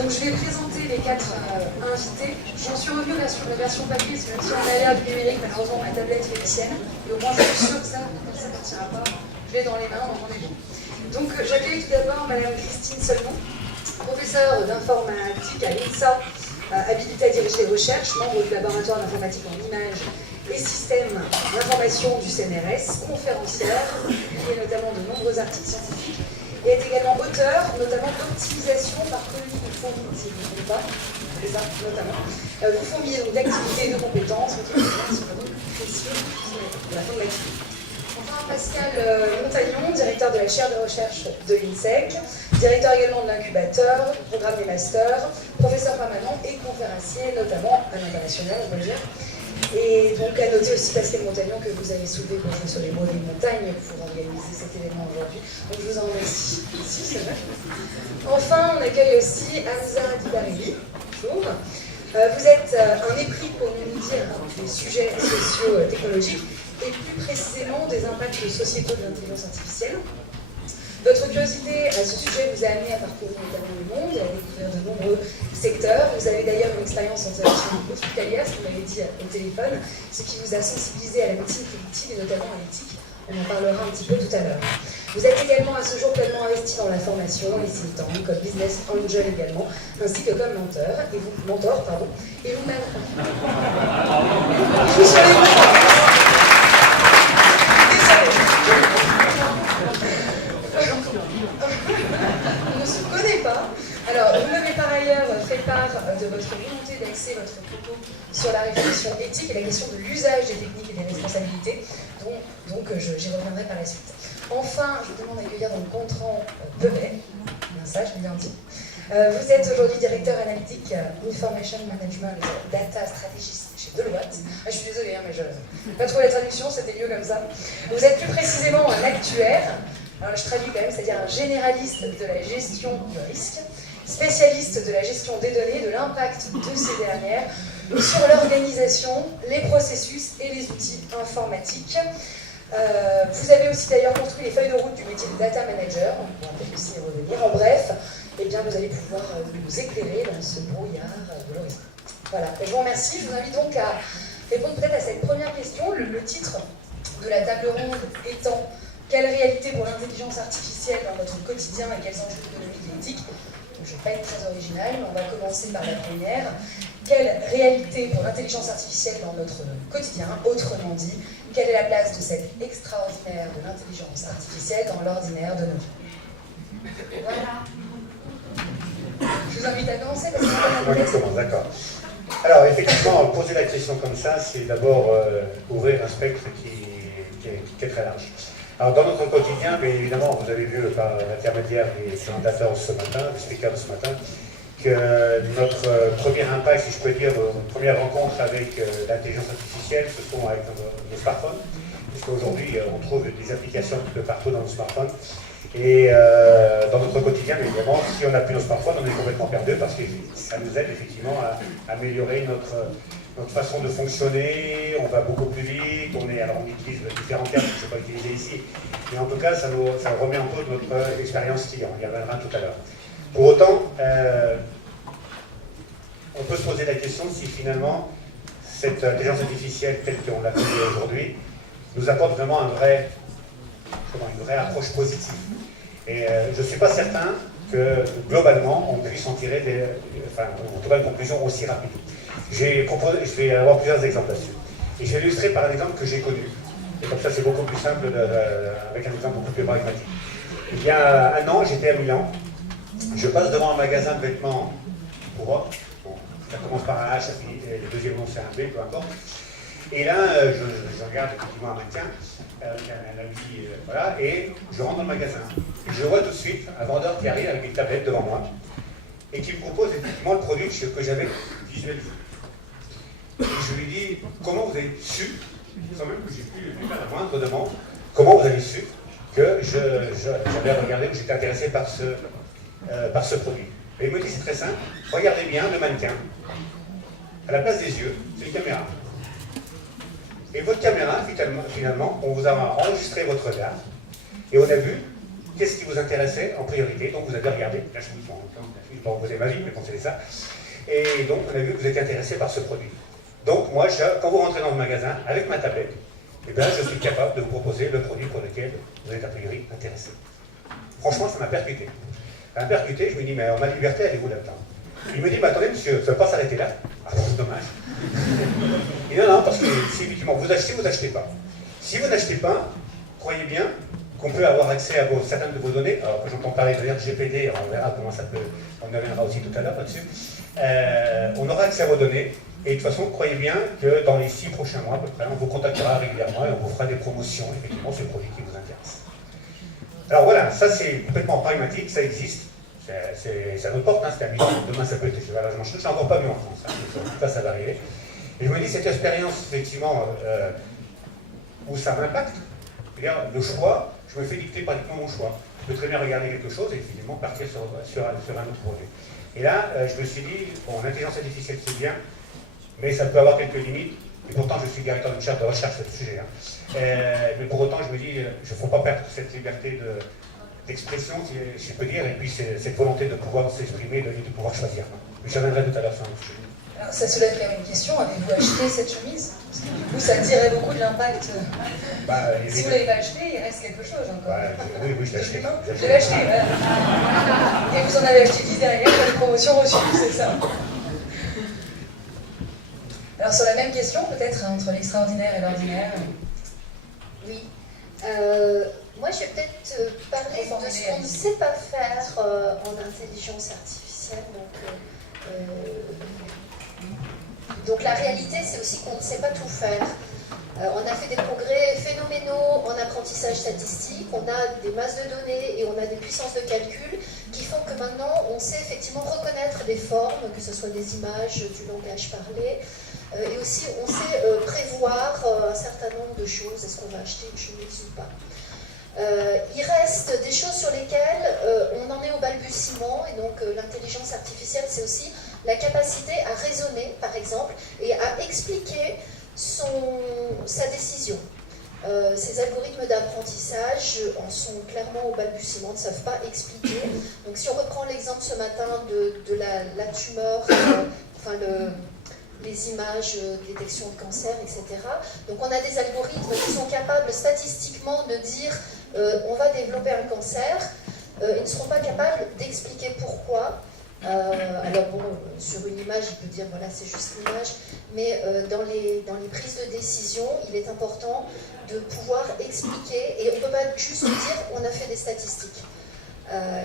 Donc je vais présenter les 4 invités. J'en suis revenue à la version papier, parce que même si on a l'air du numérique, malheureusement ma tablette est la sienne. Et au moins je suis sûre que ça ne partira pas. Je l'ai dans les mains, on en est bon. Donc j'accueille tout d'abord Madame Christine Solmon, professeure d'informatique à l'INSA, habilitée à diriger les recherches, membre du laboratoire d'informatique en images et systèmes d'information du CNRS, conférencière, publiée notamment de nombreux articles scientifiques, et est également auteur, notamment d'optimisation par colonie de fourmis, si vous ne savez pas, c'est ça, notamment. Vous fourmillez donc d'activités et de compétences, votre expérience sera donc précieux à la fin de l'activité. Enfin, Pascal Montagnon, directeur de la chaire de recherche de l'INSEC, directeur également de l'incubateur, programme des masters, professeur permanent et conférencier, notamment à l'international, on va dire. Et donc à noter aussi Pascal Montagnon que vous avez soulevé quand je suis sur les brevets de montagne pour organiser cet événement aujourd'hui. Donc je vous en remercie. Si, c'est vrai. Enfin, on accueille aussi Hamza Dibarelli. Bonjour. Vous êtes un épris pour nous dire des sujets sociaux technologiques et plus précisément des impacts sociétaux de l'intelligence artificielle. Votre curiosité à ce sujet vous a amené à parcourir notamment le monde et à découvrir de nombreux secteurs. Vous avez d'ailleurs une expérience en thérapie hospitalière, ce qu'on m'avait dit au téléphone, ce qui vous a sensibilisé à la médecine prédictive et notamment à l'éthique. On en parlera un petit peu tout à l'heure. Vous êtes également à ce jour pleinement investi dans la formation, les think tanks, comme Business Angel également, ainsi que comme mentor, et vous-même. Je suis sur les mots. On ne se connaît pas. Alors, vous m'avez par ailleurs fait part de votre volonté d'axer votre propos sur la réflexion éthique et la question de l'usage des techniques et des responsabilités, donc j'y reviendrai par la suite. Enfin, je vous demande d'accueillir donc Gontran Bebet, bien ça, je l'ai bien dit. Vous êtes aujourd'hui directeur analytique Information Management Data Strategist chez Deloitte. Je suis désolée, mais je n'ai pas trouvé la traduction, c'était mieux comme ça. Vous êtes plus précisément un actuaire, alors je traduis quand même, c'est-à-dire un généraliste de la gestion du risque, spécialiste de la gestion des données, de l'impact de ces dernières, sur l'organisation, les processus et les outils informatiques. Vous avez aussi d'ailleurs construit les feuilles de route du métier de data manager, on pourra peut-être aussi y revenir. En bref, eh bien, vous allez pouvoir nous éclairer dans ce brouillard de l'horizon. Voilà, et je vous remercie. Je vous invite donc à répondre peut-être à cette première question. Le titre de la table ronde étant « Quelle réalité pour l'intelligence artificielle dans notre quotidien et quels enjeux économiques et éthiques ?» Je ne vais pas être très originale, mais on va commencer par la première. Quelle réalité pour l'intelligence artificielle dans notre quotidien? Autrement dit, quelle est la place de cette extraordinaire de l'intelligence artificielle dans l'ordinaire de nos vies? Voilà. Je vous invite à commencer parce que moi qui commence, d'accord. Alors effectivement, poser la question comme ça, c'est d'abord ouvrir un spectre qui est très large. Alors dans notre quotidien, mais évidemment, vous avez vu par l'intermédiaire des présentateurs ce matin, des speakers ce matin, que notre premier impact, si je peux dire, notre première rencontre avec l'intelligence artificielle, ce sont avec nos smartphones, puisqu'aujourd'hui on trouve des applications un petit peu partout dans nos smartphones. Et dans notre quotidien, évidemment, si on n'a plus nos smartphones, on est complètement perdu parce que ça nous aide effectivement à améliorer notre façon de fonctionner, on va beaucoup plus vite, alors on utilise différents termes que je ne vais pas utiliser ici, mais en tout cas ça remet en cause notre expérience client, on y reviendra tout à l'heure. Pour autant, on peut se poser la question si finalement cette intelligence artificielle telle qu'on la connaît aujourd'hui nous apporte vraiment une vraie approche positive. Et je ne suis pas certain que globalement on puisse en tirer une conclusion aussi rapide. Je vais avoir plusieurs exemples là-dessus. Et je vais illustrer par un exemple que j'ai connu. Et comme ça c'est beaucoup plus simple avec un exemple beaucoup plus pragmatique. Il y a un an, j'étais à Milan. Je passe devant un magasin de vêtements pour hommes. Bon, ça commence par un H, et le deuxième nom c'est un B, peu importe. Et là, je regarde effectivement un mannequin, un habit, voilà, et je rentre dans le magasin. Et je vois tout de suite un vendeur qui arrive avec une tablette devant moi et qui me propose effectivement le produit que j'avais visualisé. Et je lui dis, comment vous avez su, sans même que j'ai pu faire la moindre demande, comment vous avez su que j'avais regardé, que j'étais intéressé par ce produit. Et il me dit, c'est très simple, regardez bien le mannequin, à la place des yeux, c'est une caméra. Et votre caméra, finalement, on vous a enregistré votre regard, et on a vu qu'est-ce qui vous intéressait en priorité. Donc vous avez regardé, là je vous je ne vais pas vous poser ma vie, mais pensez ça. Et donc on a vu que vous étiez intéressé par ce produit. Donc moi, quand vous rentrez dans le magasin, avec ma tablette, eh bien, je suis capable de vous proposer le produit pour lequel vous êtes a priori intéressé. Franchement, ça m'a percuté. Ça m'a percuté, je me dis, mais ma liberté, elle est où là-dedans? Il me dit, mais attendez monsieur, ça ne va pas s'arrêter là. Ah bon, c'est dommage. Et non, parce que si effectivement vous achetez pas. Si vous n'achetez pas, croyez bien qu'on peut avoir accès à certaines de vos données. Alors que j'entends parler de RGPD, on verra comment ça peut, on y reviendra aussi tout à l'heure là-dessus. On aura accès à vos données. Et de toute façon, croyez bien que dans les 6 prochains mois, à peu près, on vous contactera régulièrement et on vous fera des promotions, effectivement, sur le produit qui vous intéresse. Alors voilà, ça c'est complètement pragmatique, ça existe. C'est à notre porte, hein, c'est à Milan. Demain, ça peut être chez Valage Manchot. Je ne l'ai encore pas vu en France. Hein, ça va arriver. Et je me dis, cette expérience, effectivement, où ça m'impacte, le choix, je me fais dicter pratiquement mon choix. Je peux très bien regarder quelque chose et finalement partir sur un autre projet. Et là, je me suis dit, bon, l'intelligence artificielle, c'est bien, mais ça peut avoir quelques limites. Et pourtant, je suis directeur de chaire de recherche sur le sujet. Hein. Mais pour autant, je me dis, je ne faut pas perdre cette liberté d'expression, si je peux dire, et puis cette volonté de pouvoir s'exprimer, de pouvoir choisir. Mais j'en reviendrai tout à l'heure sur un sujet. Alors, ça soulève quand même une question, avez-vous acheté cette chemise? Parce que du coup, ça dirait beaucoup de l'impact. Si vous ne l'avez pas acheté, il reste quelque chose encore. Oui, je l'ai acheté. Je l'ai acheté, voilà. Et vous en avez acheté 10 derrière pour une promotion reçue, c'est ça. Alors sur la même question, peut-être, entre l'extraordinaire et l'ordinaire. Oui. Moi, je vais peut-être parler de ce qu'on ne sait pas faire en intelligence artificielle. Donc la réalité, c'est aussi qu'on ne sait pas tout faire. On a fait des progrès phénoménaux en apprentissage statistique, on a des masses de données et on a des puissances de calcul qui font que maintenant, on sait effectivement reconnaître des formes, que ce soit des images, du langage parlé, et aussi on sait prévoir un certain nombre de choses. Est-ce qu'on va acheter une chemise ou pas? Il reste des choses sur lesquelles on en est au balbutiement, et donc l'intelligence artificielle, c'est aussi la capacité à raisonner, par exemple, et à expliquer sa décision. Ces algorithmes d'apprentissage en sont clairement au balbutiement, ne savent pas expliquer. Donc si on reprend l'exemple ce matin de la tumeur, les images, détection de cancer, etc. Donc on a des algorithmes qui sont capables statistiquement de dire on va développer un cancer. Ils ne seront pas capables d'expliquer pourquoi. Alors bon, sur une image, il peut dire voilà, c'est juste l'image, mais dans les prises de décision, il est important de pouvoir expliquer, et on ne peut pas juste dire on a fait des statistiques.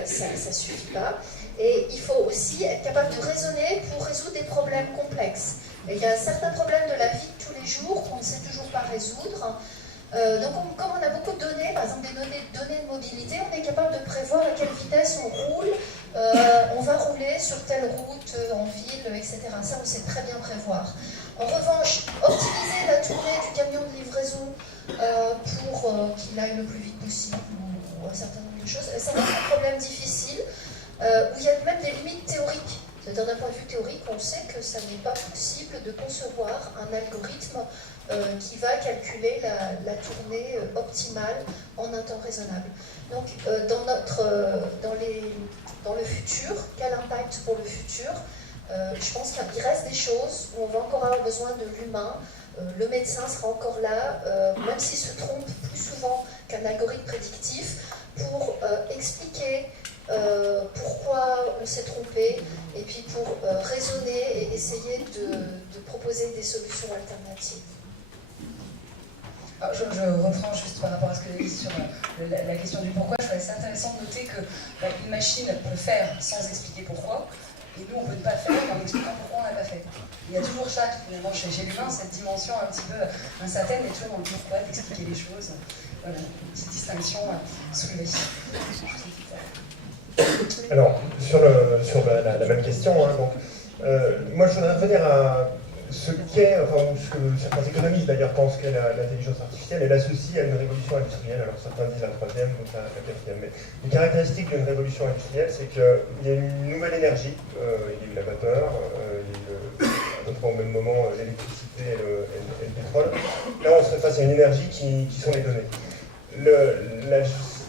Ça ne suffit pas. Et il faut aussi être capable de raisonner pour résoudre des problèmes complexes. Et il y a certains problèmes de la vie de tous les jours qu'on ne sait toujours pas résoudre. Donc comme on a beaucoup de données, par exemple des données de mobilité, on est capable de prévoir à quelle vitesse on roule, on va rouler sur telle route en ville, etc. Ça, on sait très bien prévoir. En revanche, optimiser la tournée du camion de livraison pour qu'il aille le plus vite possible, ou un certain nombre de choses, ça reste un problème difficile, où il y a même des limites théoriques. C'est-à-dire d'un point de vue théorique, on sait que ça n'est pas possible de concevoir un algorithme qui va calculer la tournée optimale en un temps raisonnable. Donc dans le futur, quel impact pour le futur? Je pense qu'il reste des choses où on va encore avoir besoin de l'humain. Le médecin sera encore là, même s'il se trompe plus souvent qu'un algorithme prédictif, pour expliquer pourquoi on s'est trompé, et puis pour raisonner et essayer de proposer des solutions alternatives. Alors, je reprends juste par rapport à ce que vous avez dit sur la question du pourquoi. Je trouvais ça intéressant de noter qu'une machine peut faire sans expliquer pourquoi, et nous on ne peut pas faire en expliquant pourquoi on n'a pas fait. Il y a toujours ça, finalement, chez l'humain, cette dimension un petit peu incertaine, et toujours dans le pourquoi d'expliquer les choses. Voilà, une petite distinction soulevée. Alors, sur la même question, hein, donc, moi je voudrais revenir à ce qu'est, enfin, ce que certains économistes d'ailleurs pensent qu'est l'intelligence artificielle. Elle associe à une révolution industrielle. Alors certains disent la troisième, d'autres la quatrième. Mais une caractéristique d'une révolution industrielle, c'est qu'il y a une nouvelle énergie. Il y a eu la vapeur, il y a eu à peu près au même moment l'électricité et le pétrole. Là, on serait face à une énergie qui sont les données.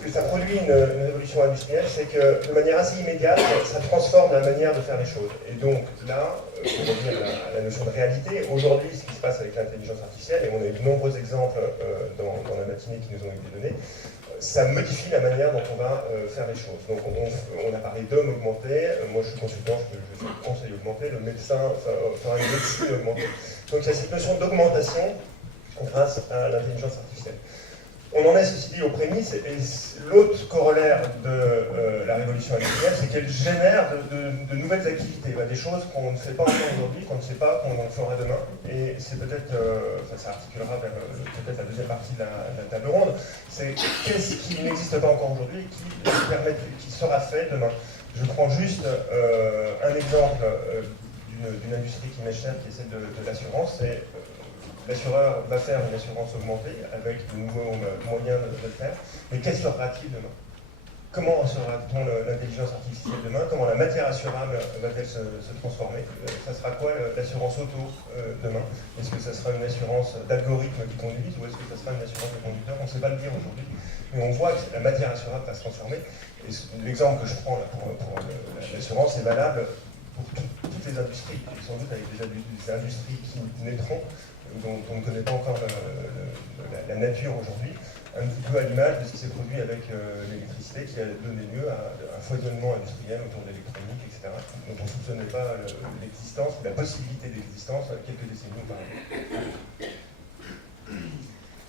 que ça produit une révolution industrielle, c'est que de manière assez immédiate, ça transforme la manière de faire les choses. Et donc là, pour revenir à la notion de réalité, aujourd'hui, ce qui se passe avec l'intelligence artificielle, et on a eu de nombreux exemples dans la matinée qui nous ont été donnés, ça modifie la manière dont on va faire les choses. Donc on a parlé d'hommes augmentés, moi je suis consultant, je fais le conseil augmenté, le médecin fera une médecine augmentée. Donc il y a cette notion d'augmentation grâce à l'intelligence artificielle. On en est, ceci dit, aux prémices, et l'autre corollaire de la révolution industrielle, c'est qu'elle génère de nouvelles activités, des choses qu'on ne sait pas encore aujourd'hui, qu'on ne sait pas qu'on en fera demain, et c'est peut-être, ça articulera vers peut-être la deuxième partie de la table ronde, c'est qu'est-ce qui n'existe pas encore aujourd'hui et qui sera fait demain. Je prends juste un exemple d'une industrie qui m'est chère, qui est celle de l'assurance, c'est l'assureur va faire une assurance augmentée avec de nouveaux moyens de le faire, mais qu'est-ce qu'il fera-t-il demain? Comment sera-t-on l'intelligence artificielle demain? Comment la matière assurable va-t-elle se transformer? Ça sera quoi l'assurance auto demain? Est-ce que ça sera une assurance d'algorithmes qui conduisent ou est-ce que ça sera une assurance de conducteurs? On ne sait pas le dire aujourd'hui, mais on voit que la matière assurable va se transformer. Et l'exemple que je prends là pour l'assurance est valable pour toutes les industries, et sans doute avec des industries qui naîtront, dont on ne connaît pas encore la nature aujourd'hui, un petit peu à l'image de ce qui s'est produit avec l'électricité, qui a donné lieu à un foisonnement industriel autour de l'électronique, etc., dont on ne soupçonnait pas l'existence, la possibilité d'existence quelques décennies auparavant.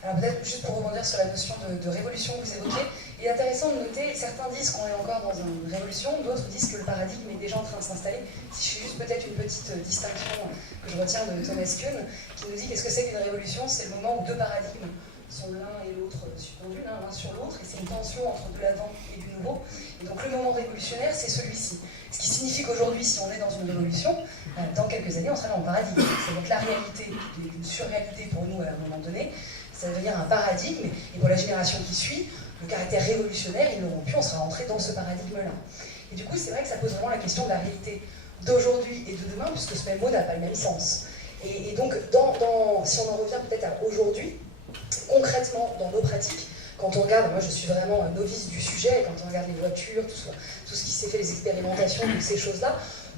Alors peut-être juste pour rebondir sur la notion de révolution que vous évoquez, il est intéressant de noter, certains disent qu'on est encore dans une révolution, d'autres disent que le paradigme est déjà en train de s'installer. Si je fais juste peut-être une petite distinction que je retiens de Thomas Kuhn, qui nous dit qu'est-ce que c'est qu'une révolution? C'est le moment où deux paradigmes sont l'un et l'autre suspendus, l'un sur l'autre, et c'est une tension entre de l'avant et du nouveau. Et donc le moment révolutionnaire, c'est celui-ci. Ce qui signifie qu'aujourd'hui, si on est dans une révolution, dans quelques années, on sera dans le paradigme. C'est donc la réalité, une surréalité pour nous à un moment donné, ça va devenir un paradigme, et pour la génération qui suit, le caractère révolutionnaire, ils n'auront plus, on sera rentré dans ce paradigme-là. Et du coup, c'est vrai que ça pose vraiment la question de la réalité d'aujourd'hui et de demain, puisque ce même mot n'a pas le même sens. Et donc, si on en revient peut-être à aujourd'hui, concrètement, dans nos pratiques, quand on regarde, moi je suis vraiment un novice du sujet, quand on regarde les voitures, tout ce qui s'est fait, les expérimentations, toutes ces choses-là,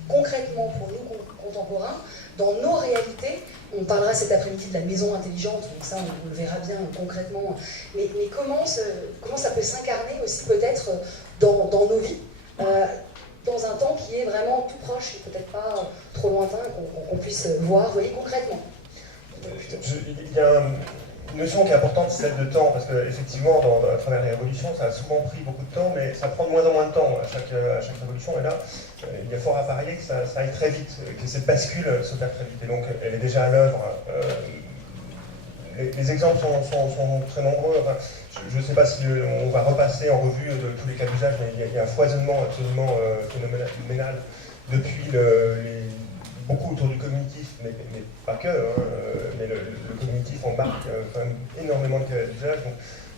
concrètement, pour nous contemporains, dans nos réalités, on parlera cet après-midi de la maison intelligente, donc ça on le verra bien concrètement, mais comment ça peut s'incarner aussi peut-être dans nos vies, dans un temps qui est vraiment tout proche et peut-être pas trop lointain, qu'on puisse voir, vous voyez, concrètement. Il y a une notion qui est importante, c'est celle de temps, parce qu'effectivement, à travers les révolutions, ça a souvent pris beaucoup de temps, mais ça prend de moins en moins de temps à chaque révolution, et là, il y a fort à parier que ça aille très vite, que cette bascule s'opère très vite, et donc elle est déjà à l'œuvre. Les exemples sont très nombreux. Enfin, je ne sais pas si on va repasser en revue de tous les cas d'usage, mais il y a un foisonnement absolument phénoménal depuis beaucoup autour du cognitif, mais pas que, mais le cognitif embarque quand même énormément de cas d'usage,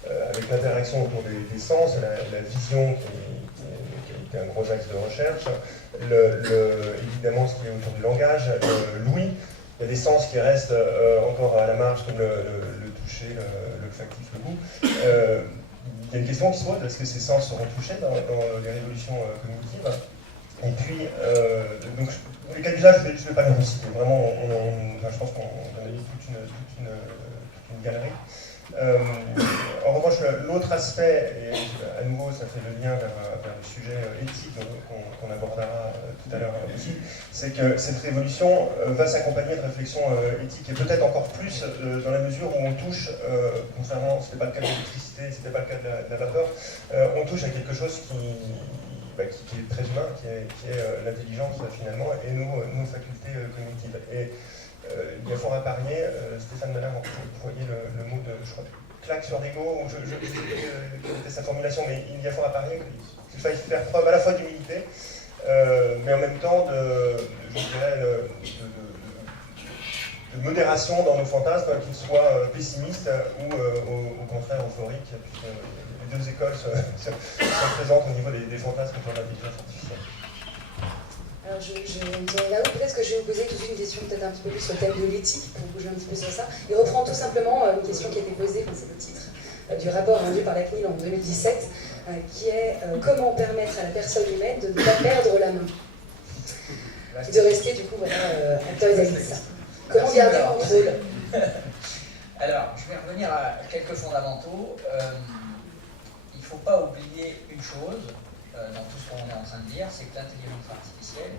avec l'interaction autour des sens, la vision qui est un gros axe de recherche, évidemment ce qui est autour du langage, l'ouïe. Il y a des sens qui restent encore à la marge, comme le toucher, l'olfactif, le goût. Il y a une question qui se pose, est-ce que ces sens seront touchés dans les révolutions cognitives? Et puis, donc, les cas d'usage, je ne vais pas les reciter. Vraiment, je pense qu'on a mis toute une galerie. En revanche, l'autre aspect, et à nouveau ça fait le lien vers le sujet éthique qu'on abordera tout à l'heure aussi, c'est que cette révolution va s'accompagner de réflexions éthiques, et peut-être encore plus dans la mesure où on touche, contrairement, ce n'était pas le cas de l'électricité, ce n'était pas le cas de la vapeur, on touche à quelque chose qui est très humain, qui est l'intelligence finalement, et nos facultés cognitives. Et il y a fort à parier, Stéphane Malin employait le mot de, je crois, claque sur des mots, je sais plus quelle était sa formulation, mais il y a fort à parier qu'il faille faire preuve à la fois d'humilité, mais en même temps de modération dans nos fantasmes, qu'ils soient pessimistes ou au contraire euphoriques, puisque les deux écoles sont présentes au niveau des fantasmes sur l'intelligence artificielle. Alors je dirais là-haut, peut-être que je vais vous poser tout de suite une question peut-être un petit peu plus sur le thème de l'éthique, pour bouger un petit peu sur ça. Il reprend tout simplement une question qui a été posée, c'est le titre, du rapport rendu par la CNIL en 2017, qui est comment permettre à la personne humaine de ne pas perdre la main. Et de rester du coup voilà, acteur vis-à-vis de ça. Comment garder le contrôle? Alors, je vais revenir à quelques fondamentaux. Il ne faut pas oublier une chose dans tout ce qu'on est en train de dire, c'est que l'intelligence artificielle,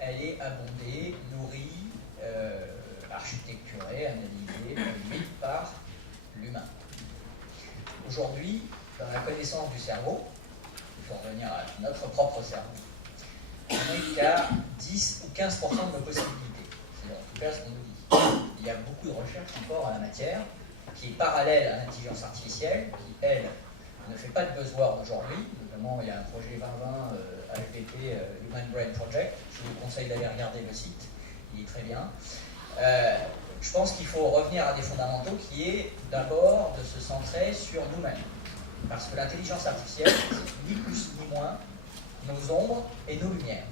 elle est abondée, nourrie, architecturée, analysée, produite par l'humain. Aujourd'hui, dans la connaissance du cerveau, il faut revenir à notre propre cerveau, on n'est qu'à 10 ou 15% de nos possibilités. C'est en tout cas ce qu'on nous dit. Il y a beaucoup de recherches encore en la matière, qui est parallèle à l'intelligence artificielle, qui, elle, ne fait pas de buzzword aujourd'hui. Notamment, il y a un projet 2020 AFPP, Human Brain Project. Je vous conseille d'aller regarder le site, il est très bien. Je pense qu'il faut revenir à des fondamentaux qui est d'abord de se centrer sur nous-mêmes. Parce que l'intelligence artificielle, c'est ni plus ni moins nos ombres et nos lumières.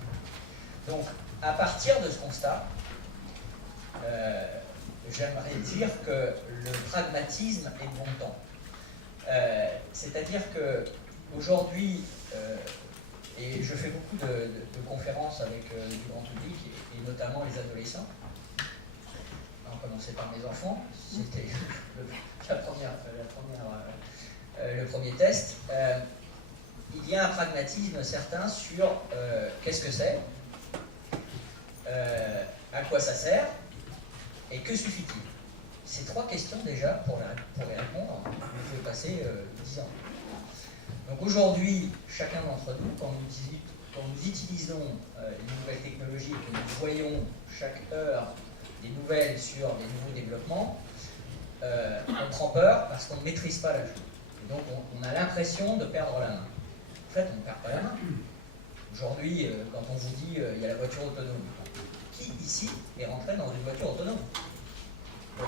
Donc, à partir de ce constat, j'aimerais dire que le pragmatisme est de bon temps. C'est-à-dire qu'aujourd'hui, et je fais beaucoup de conférences avec du grand public, et notamment les adolescents, on commençait par mes enfants, c'était le premier test. Il y a un pragmatisme certain sur qu'est-ce que c'est, à quoi ça sert, et que suffit-il? Ces trois questions déjà, pour y répondre, il faut passer 10 ans. Donc aujourd'hui, chacun d'entre nous, quand nous utilisons les nouvelles technologies et que nous voyons chaque heure des nouvelles sur des nouveaux développements, on prend peur parce qu'on ne maîtrise pas la chose. Et donc on a l'impression de perdre la main. En fait, on ne perd pas la main. Aujourd'hui, quand on vous dit il y a la voiture autonome, qui ici est rentré dans une voiture autonome? Bon.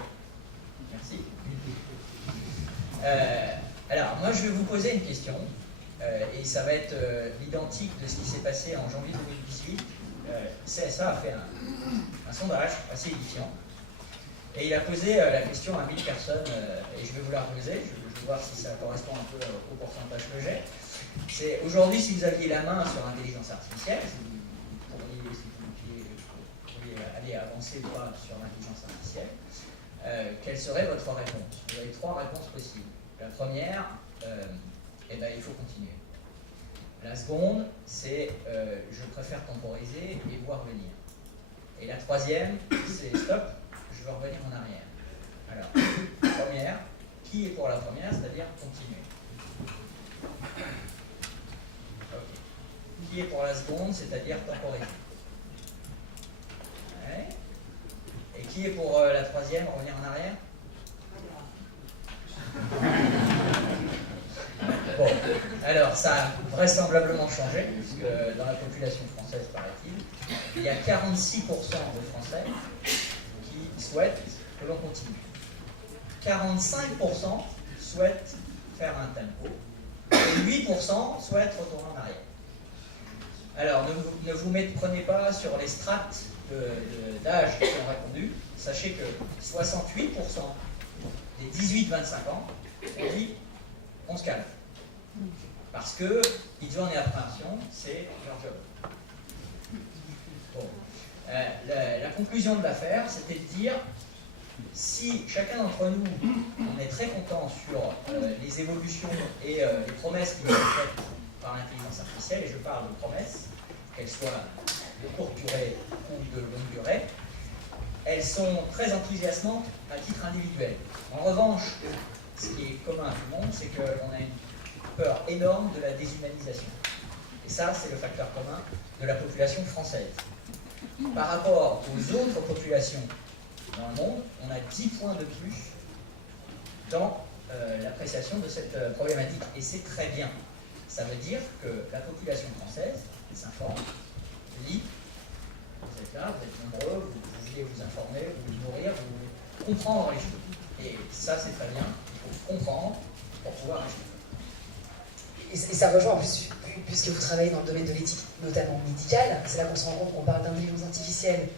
Merci. Alors, moi, je vais vous poser une question, et ça va être l'identique de ce qui s'est passé en janvier 2018. CSA a fait un sondage assez édifiant, et il a posé la question à 1000 personnes, et je vais vous la reposer, je vais voir si ça correspond un peu au pourcentage que j'ai. C'est aujourd'hui, si vous aviez la main sur l'intelligence artificielle, si vous pourriez aller avancer ou pas sur l'intelligence artificielle, quelle serait votre réponse? Vous avez trois réponses possibles. La première, il faut continuer. La seconde, c'est je préfère temporiser et voir venir. Et la troisième, c'est stop, je veux revenir en arrière. Alors, première, qui est pour la première, c'est-à-dire continuer? Ok. Qui est pour la seconde, c'est-à-dire temporiser? Ouais. Et qui est pour la troisième, revenir en arrière? Bon, alors ça a vraisemblablement changé, puisque dans la population française, paraît-il, il y a 46% de Français qui souhaitent que l'on continue. 45% souhaitent faire un tempo, et 8% souhaitent retourner en arrière. Alors, ne vous prenez pas sur les strates d'âge qui ont répondu. Sachez que 68% des 18-25 ans ont dit on se calme. Parce qu'ils ont une appréhension, c'est leur job. Bon. La conclusion de l'affaire, c'était de dire si chacun d'entre nous, on est très content sur les évolutions et les promesses qui sont faites par l'intelligence artificielle, et je parle de promesses, qu'elles soient de courte durée ou de longue durée, elles sont très enthousiasmantes à titre individuel. En revanche, ce qui est commun à tout le monde, c'est qu'on a une peur énorme de la déshumanisation. Et ça, c'est le facteur commun de la population française. Par rapport aux autres populations dans le monde, on a 10 points de plus dans l'appréciation de cette problématique. Et c'est très bien. Ça veut dire que la population française s'informe, lit, vous êtes là, vous êtes nombreux, vous voulez vous informer, vous voulez nourrir, vous voulez comprendre les choses. Et ça, c'est très bien. Il faut comprendre pour pouvoir agir. Et ça rejoint en plus, puisque vous travaillez dans le domaine de l'éthique, notamment médicale, c'est là qu'on se rend compte qu'on parle d'intelligence artificielle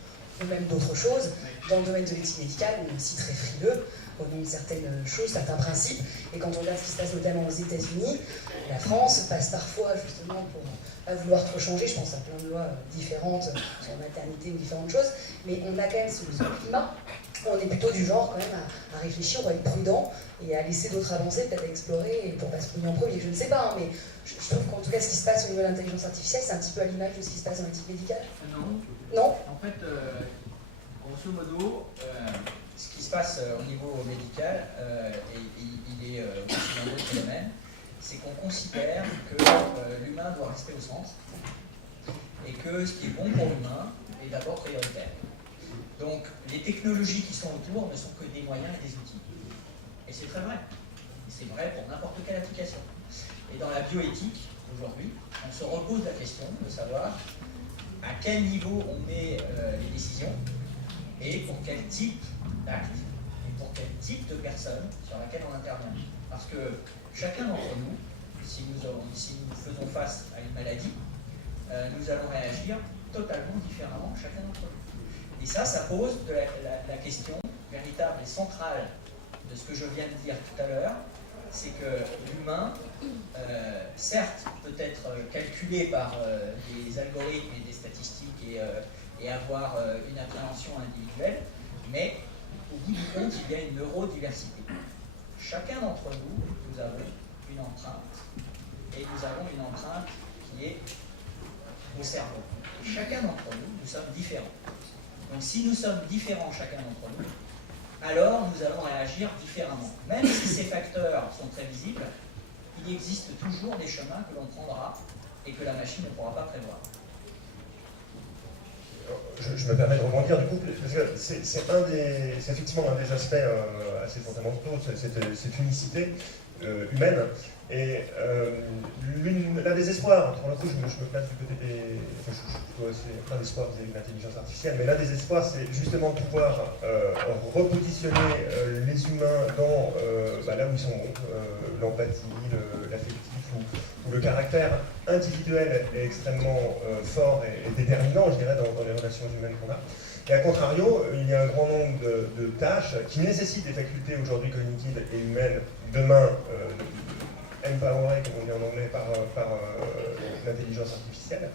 ou même d'autres choses. Dans le domaine de l'éthique médicale, on est aussi très frileux au nom de certaines choses, certains principes. Et quand on regarde ce qui se passe notamment aux États-Unis, la France passe parfois justement pour pas vouloir trop changer. Je pense à plein de lois différentes sur la maternité ou différentes choses. Mais on a quand même ce climat. On est plutôt du genre quand même à réfléchir, ou à être prudent et à laisser d'autres avancer, peut-être à explorer et pour pas se prendre en premier. Je ne sais pas, hein, mais je trouve qu'en tout cas ce qui se passe au niveau de l'intelligence artificielle, c'est un petit peu à l'image de ce qui se passe dans l'éthique médicale. Non. Non. En fait, grosso modo, ce qui se passe au niveau médical, et il est aussi dans d'autres domaines, c'est qu'on considère que l'humain doit rester au centre et que ce qui est bon pour l'humain est d'abord prioritaire. Donc les technologies qui sont autour ne sont que des moyens et des outils. Et c'est très vrai. Et c'est vrai pour n'importe quelle application. Et dans la bioéthique, aujourd'hui, on se repose la question de savoir à quel niveau on met les décisions et pour quel type d'acte et pour quel type de personne sur laquelle on intervient. Parce que chacun d'entre nous, si nous faisons face à une maladie, nous allons réagir totalement différemment chacun d'entre nous. Et ça pose la question véritable et centrale de ce que je viens de dire tout à l'heure, c'est que l'humain, certes, peut être calculé par des algorithmes et des statistiques et avoir une appréhension individuelle, mais au bout du compte, il y a une neurodiversité. Chacun d'entre nous, nous avons une empreinte, et nous avons une empreinte qui est au cerveau. Chacun d'entre nous, nous sommes différents. Donc si nous sommes différents chacun d'entre nous, alors nous allons réagir différemment. Même si ces facteurs sont très visibles, il existe toujours des chemins que l'on prendra et que la machine ne pourra pas prévoir. Je me permets de rebondir du coup, parce que c'est effectivement un des aspects assez fondamentaux, cette unicité humaine. Et l'un des espoirs, pour le coup je me place du côté des... Enfin, je suis plutôt assez plein d'espoir vis-à-vis de l'intelligence artificielle, mais l'un des espoirs c'est justement de pouvoir repositionner les humains dans là où ils sont bons, l'empathie, l'affectif où le caractère individuel est extrêmement fort et déterminant, je dirais, dans les relations humaines qu'on a. Et à contrario, il y a un grand nombre de tâches qui nécessitent des facultés aujourd'hui cognitives et humaines, demain empowerées, comme on dit en anglais, par l'intelligence artificielle.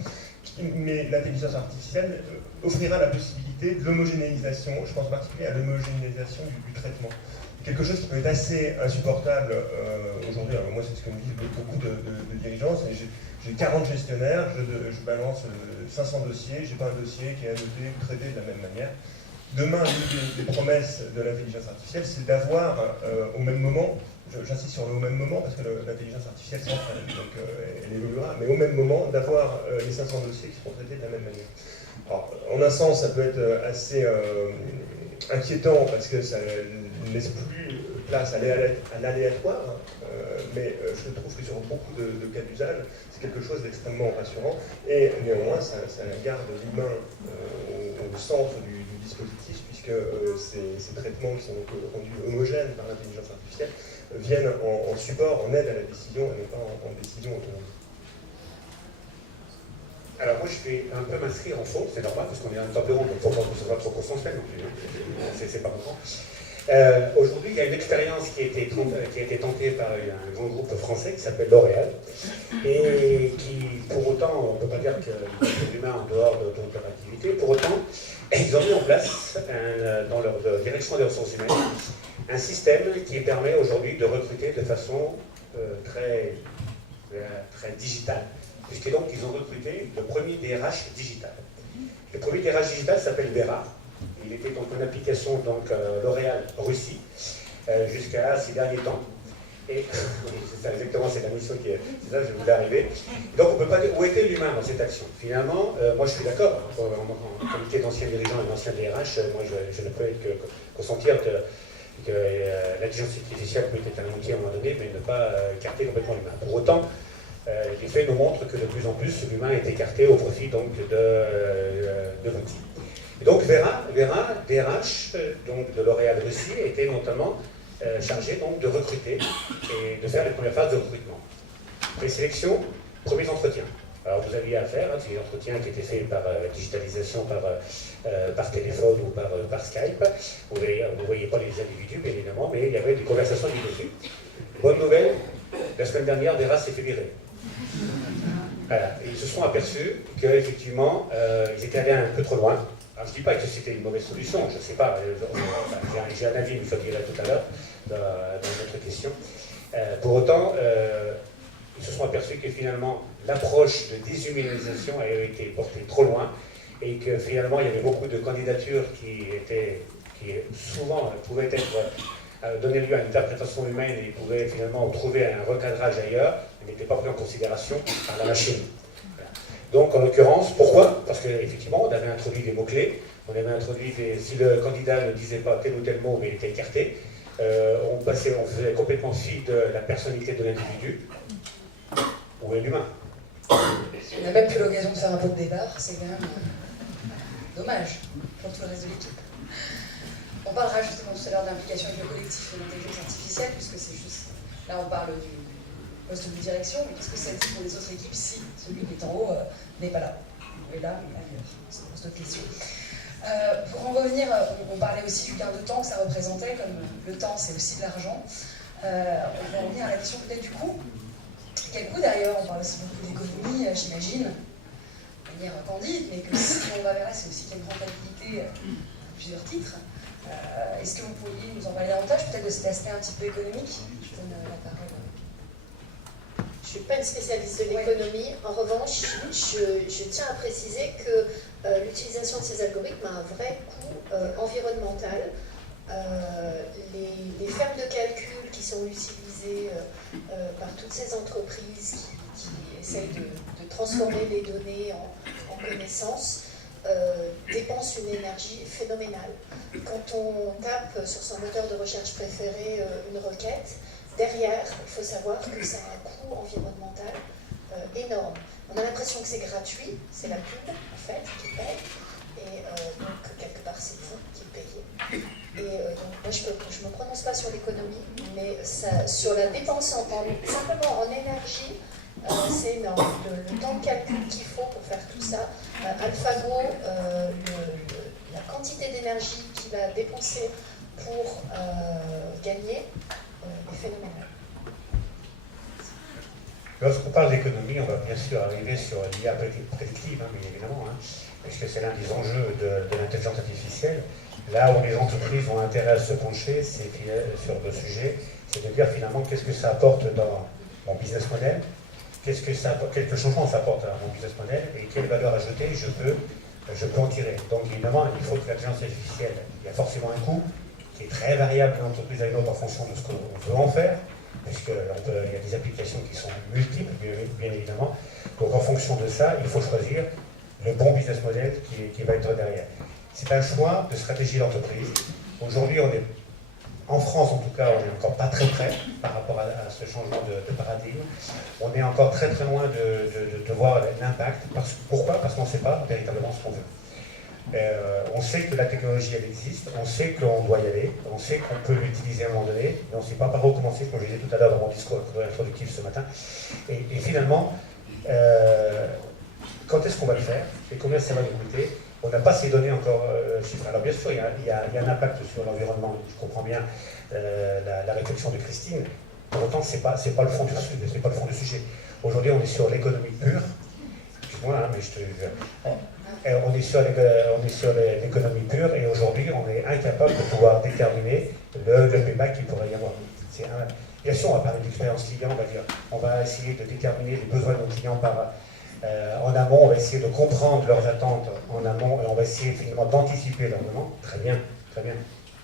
Mais l'intelligence artificielle offrira la possibilité de l'homogénéisation, je pense en particulier à l'homogénéisation du traitement. Quelque chose qui peut être assez insupportable aujourd'hui. Moi, c'est ce que me disent beaucoup de dirigeants. J'ai 40 gestionnaires, je balance 500 dossiers, j'ai pas un dossier qui est annoté, traité de la même manière. Demain, l'une des promesses de l'intelligence artificielle, c'est d'avoir au même moment, j'insiste sur le au même moment parce que l'intelligence artificielle s'entraîne, donc elle évoluera, mais au même moment, d'avoir les 500 dossiers qui seront traités de la même manière. Alors, en un sens, ça peut être assez inquiétant parce que ça ne laisse plus place à l'aléatoire, mais je trouve que sur beaucoup de cas d'usage, c'est quelque chose d'extrêmement rassurant et néanmoins, ça garde l'humain au centre du dispositif puisque ces traitements qui sont rendus homogènes par l'intelligence artificielle viennent en support, en aide à la décision et non pas en décision autonome. Alors moi je vais un peu m'inscrire en faux, c'est normal parce qu'on est un table ronde, donc il ne faut pas que ce soit trop consensuel non plus, c'est pas bon. Aujourd'hui, il y a une expérience qui a été tentée par un grand groupe français qui s'appelle L'Oréal et qui, pour autant, on ne peut pas dire que l'humain en dehors de toute leur activité, pour autant, ils ont mis en place, dans leur direction des ressources humaines, un système qui permet aujourd'hui de recruter de façon très digitale, puisque donc ils ont recruté le premier DRH digital. Le premier DRH digital s'appelle Vera. Il était donc en application L'Oréal Russie jusqu'à ces derniers temps. Et c'est ça exactement, c'est la mission qui est. C'est ça, je voulais arriver. Donc on ne peut pas dire où était l'humain dans cette action. Finalement, moi je suis d'accord, en qualité d'ancien dirigeant et d'ancien DRH, moi je ne peux que consentir que l'intelligence artificielle peut être un outil à un moment donné, mais ne pas écarter complètement l'humain. Pour autant, les faits nous montrent que de plus en plus l'humain est écarté au profit donc de l'outil. Et donc Vera, DRH donc de L'Oréal Russie, était notamment chargé donc de recruter et de faire les premières phases de recrutement. Présélection, premiers entretiens. Alors vous aviez affaire, hein, c'est un entretien qui était fait par digitalisation, par téléphone ou par Skype. Vous ne voyez pas les individus, bien évidemment, mais il y avait des conversations dessus. Bonne nouvelle, la semaine dernière, Dera s'est fait virer. Voilà. Et ils se sont aperçus qu'effectivement, ils étaient allés un peu trop loin. Alors, je ne dis pas que c'était une mauvaise solution, je ne sais pas. J'ai un avis, mais je le dirai tout à l'heure dans notre question. Pour autant, ils se sont aperçus que finalement, l'approche de déshumanisation avait été portée trop loin et que finalement, il y avait beaucoup de candidatures qui souvent pouvaient donner lieu à une interprétation humaine et pouvaient finalement trouver un recadrage ailleurs, mais n'étaient pas pris en considération par la machine. Voilà. Donc, en l'occurrence, pourquoi? Parce qu'effectivement, on avait introduit des mots-clés, on avait introduit si le candidat ne disait pas tel ou tel mot, mais il était écarté, on faisait complètement fi de la personnalité de l'individu. Où est l'humain? On n'a même plus l'occasion de faire un pot de départ, c'est quand même dommage pour tout le reste de l'équipe. On parlera justement tout à l'heure d'implication avec le collectif de l'intelligence artificielle, puisque c'est juste... Là, on parle du poste de direction, mais qu'est-ce que ça dit pour les autres équipes si celui qui est en haut n'est pas là? Ou est là, mais ailleurs? C'est une autre question. Pour en revenir, on parlait aussi du gain de temps que ça représentait, comme le temps, c'est aussi de l'argent. On va en revenir à la question peut-être du coût. Quel coût d'ailleurs? On parle aussi beaucoup d'économie, j'imagine, de manière candide, mais que si on va vers là, c'est aussi qu'il y a une rentabilité à plusieurs titres. Est-ce que vous pourriez nous en parler davantage, peut-être de cet aspect un petit peu économique? Je donne la parole. Je ne suis pas une spécialiste de l'économie. En revanche, je tiens à préciser que l'utilisation de ces algorithmes a un vrai coût environnemental. Les fermes de calcul qui sont utilisées par toutes ces entreprises qui essayent de transformer les données en connaissances dépensent une énergie phénoménale. Quand on tape sur son moteur de recherche préféré une requête, derrière, il faut savoir que ça a un coût environnemental énorme. On a l'impression que c'est gratuit, c'est la pub en fait qui paye, et donc quelque part c'est vous qui payez. Et donc moi je ne me prononce pas sur l'économie, mais sur la dépense simplement en énergie, c'est énorme. Le temps de calcul qu'il faut pour faire tout ça, AlphaGo, la quantité d'énergie qu'il a dépensée pour gagner est phénoménale. Lorsqu'on parle d'économie, on va bien sûr arriver sur l'IA prédictive, bien évidemment, puisque c'est l'un des enjeux de l'intelligence artificielle. Là où les entreprises ont intérêt à se pencher sur le sujet, c'est de dire finalement qu'est-ce que ça apporte dans mon business model, quel changement ça apporte à mon business model et quelle valeur ajoutée je peux en tirer. Donc évidemment, il faut que l'intelligence artificielle, il y a forcément un coût qui est très variable d'une entreprise à une autre en fonction de ce qu'on veut en faire, parce qu'il y a des applications qui sont multiples, bien évidemment. Donc en fonction de ça, il faut choisir le bon business model qui va être derrière. C'est un choix de stratégie d'entreprise. Aujourd'hui, en France en tout cas, on n'est encore pas très près par rapport à ce changement de paradigme. On est encore très très loin de voir l'impact. Pourquoi? Parce qu'on ne sait pas véritablement ce qu'on veut. On sait que la technologie elle existe, on sait qu'on doit y aller, on sait qu'on peut l'utiliser à un moment donné, mais on ne sait pas par où commencer, comme je disais tout à l'heure dans mon discours introductif ce matin. Et finalement, quand est-ce qu'on va le faire et combien ça va nous coûter? On n'a pas ces données encore chiffrées. Alors bien sûr, il y a un impact sur l'environnement. Je comprends bien la réflexion de Christine. Pour autant, c'est pas le fond du sujet. Aujourd'hui, on est sur l'économie pure. Excuse-moi, mais on est sur l'économie pure et aujourd'hui, on est incapable de pouvoir déterminer le payback qu'il pourrait y avoir. Bien sûr, on va parler d'expérience client, on va essayer de déterminer les besoins de nos clients en amont, on va essayer de comprendre leurs attentes en amont et on va essayer finalement d'anticiper leurs demandes. Très bien, très bien.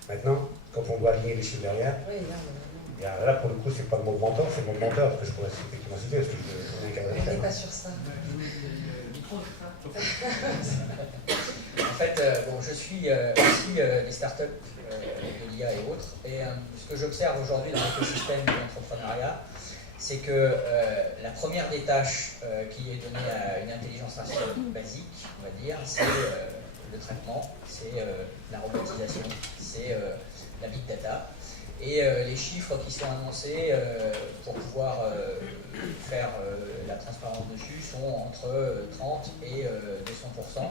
Maintenant, quand on doit aligner les chiffres derrière, là pour le coup, c'est pas le mot de mentor, c'est le mot de menteur, parce que je pourrais effectivement citer, parce que je n'ai pas sur ça. En fait, je suis aussi des startups de l'IA et autres, et ce que j'observe aujourd'hui dans l'écosystème de l'entrepreneuriat, c'est que la première des tâches qui est donnée à une intelligence artificielle basique, on va dire, c'est le traitement, c'est la robotisation, c'est la big data. Et les chiffres qui sont annoncés pour pouvoir faire la transparence dessus sont entre 30 et 200%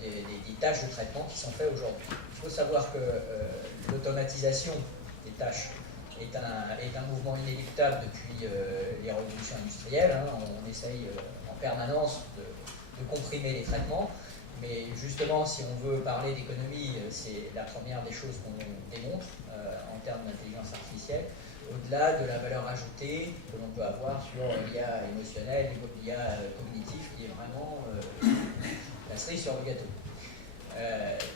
des tâches de traitement qui sont faites aujourd'hui. Il faut savoir que l'automatisation des tâches est un mouvement inéluctable depuis les révolutions industrielles. Hein. On essaye en permanence de comprimer les traitements, mais justement, si on veut parler d'économie, c'est la première des choses qu'on démontre en termes d'intelligence artificielle, au-delà de la valeur ajoutée que l'on peut avoir sur l'IA émotionnelle, l'IA cognitif, qui est vraiment la cerise sur le gâteau.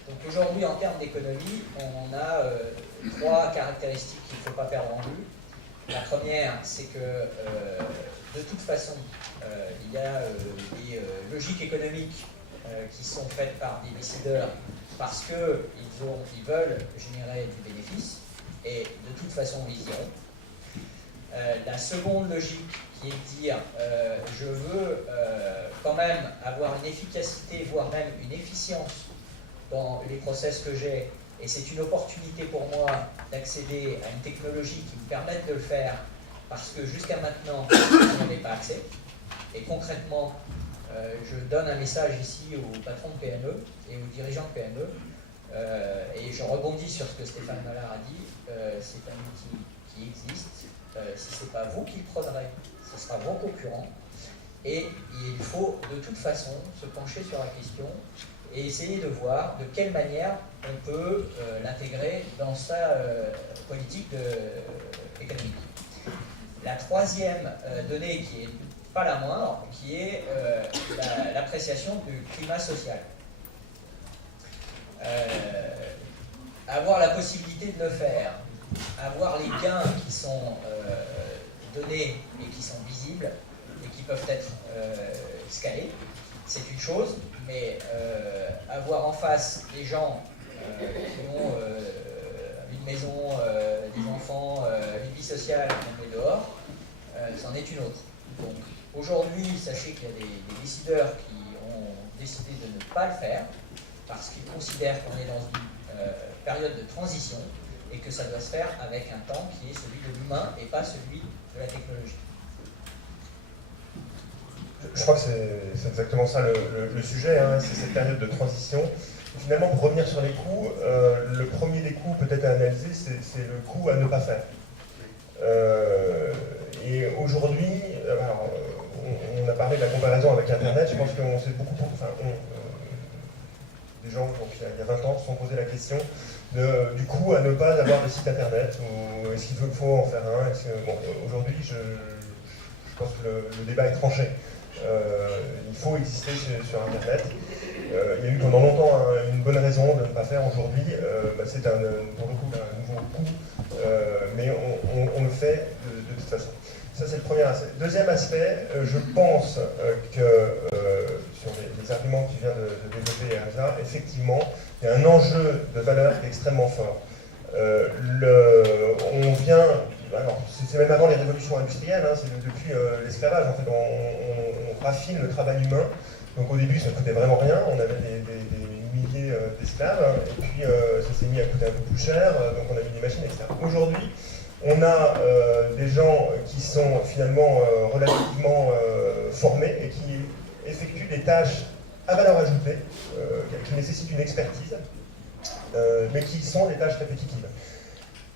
Donc aujourd'hui, en termes d'économie, on a 3 caractéristiques qu'il ne faut pas perdre en vue. La première, c'est que de toute façon, il y a des logiques économiques qui sont faites par des décideurs parce qu'ils veulent générer du bénéfice, et de toute façon, ils y iront. La seconde logique, qui est de dire je veux quand même avoir une efficacité, voire même une efficience dans les process que j'ai, et c'est une opportunité pour moi d'accéder à une technologie qui me permette de le faire, parce que jusqu'à maintenant, je n'en avais pas accès. Et concrètement, je donne un message ici aux patrons de PME et aux dirigeants de PME, et je rebondis sur ce que Stéphane Mallard a dit, c'est un outil qui existe. Si ce n'est pas vous qui le prendrez, ce sera vos concurrents, et il faut de toute façon se pencher sur la question et essayer de voir de quelle manière on peut l'intégrer dans sa politique économique. La troisième donnée, qui n'est pas la moindre, qui est l'appréciation du climat social. Avoir la possibilité de le faire, avoir les gains qui sont donnés et qui sont visibles et qui peuvent être scalés, c'est une chose, mais avoir en face des gens qui ont une maison, des enfants, une vie sociale, même dehors, c'en est une autre. Donc aujourd'hui, sachez qu'il y a des décideurs qui ont décidé de ne pas le faire parce qu'ils considèrent qu'on est dans une période de transition et que ça doit se faire avec un temps qui est celui de l'humain et pas celui de la technologie. Je crois que c'est exactement ça le sujet, hein, c'est cette période de transition. Finalement, pour revenir sur les coûts, le premier des coûts peut-être à analyser, c'est le coût à ne pas faire. Et aujourd'hui, on a parlé de la comparaison avec Internet, je pense qu'on s'est beaucoup... des gens, donc, il y a 20 ans, se sont posé la question du coût à ne pas avoir de site Internet, ou est-ce qu'il faut en faire un. Bon, aujourd'hui, je pense que le débat est tranché. Il faut exister sur Internet. Il y a eu pendant longtemps une bonne raison de ne pas faire. Aujourd'hui, c'est pour le coup un nouveau coût, mais on le fait de toute façon. Ça, c'est le premier aspect. Deuxième aspect, je pense que sur les arguments que tu viens de développer, Elsa, effectivement, il y a un enjeu de valeur qui est extrêmement fort. On vient, alors c'est même avant les révolutions industrielles, hein, c'est depuis l'esclavage, en fait, on raffine le travail humain. Donc au début, ça ne coûtait vraiment rien, on avait des milliers d'esclaves, hein, et puis ça s'est mis à coûter un peu plus cher, donc on a mis des machines, etc. Aujourd'hui, on a des gens qui sont finalement relativement formés et qui effectuent des tâches à valeur ajoutée, qui nécessitent une expertise, mais qui sont des tâches répétitives.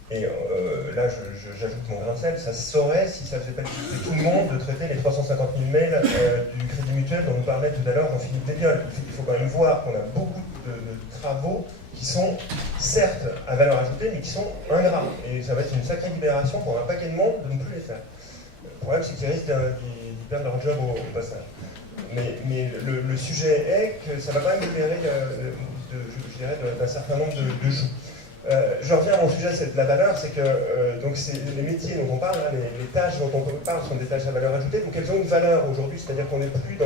Et là, j'ajoute mon grain de sel, ça se saurait si ça ne faisait pas difficulté tout le monde de traiter les 350 000 mails du Crédit Mutuel dont nous parlait tout à l'heure Jean-Philippe Desbiol. Il faut quand même voir qu'on a beaucoup de travaux qui sont certes à valeur ajoutée, mais qui sont ingrats. Et ça va être une sacrée libération pour un paquet de monde de ne plus les faire. Le problème, c'est qu'ils risquent d'y perdre leur job au passage. Mais le sujet est que ça va quand même libérer, je dirais, d'un certain nombre de joues. Je reviens à mon sujet, c'est de la valeur, c'est que donc les métiers dont on parle, hein, les tâches dont on parle sont des tâches à valeur ajoutée, donc elles ont une valeur aujourd'hui, c'est-à-dire qu'on n'est plus tout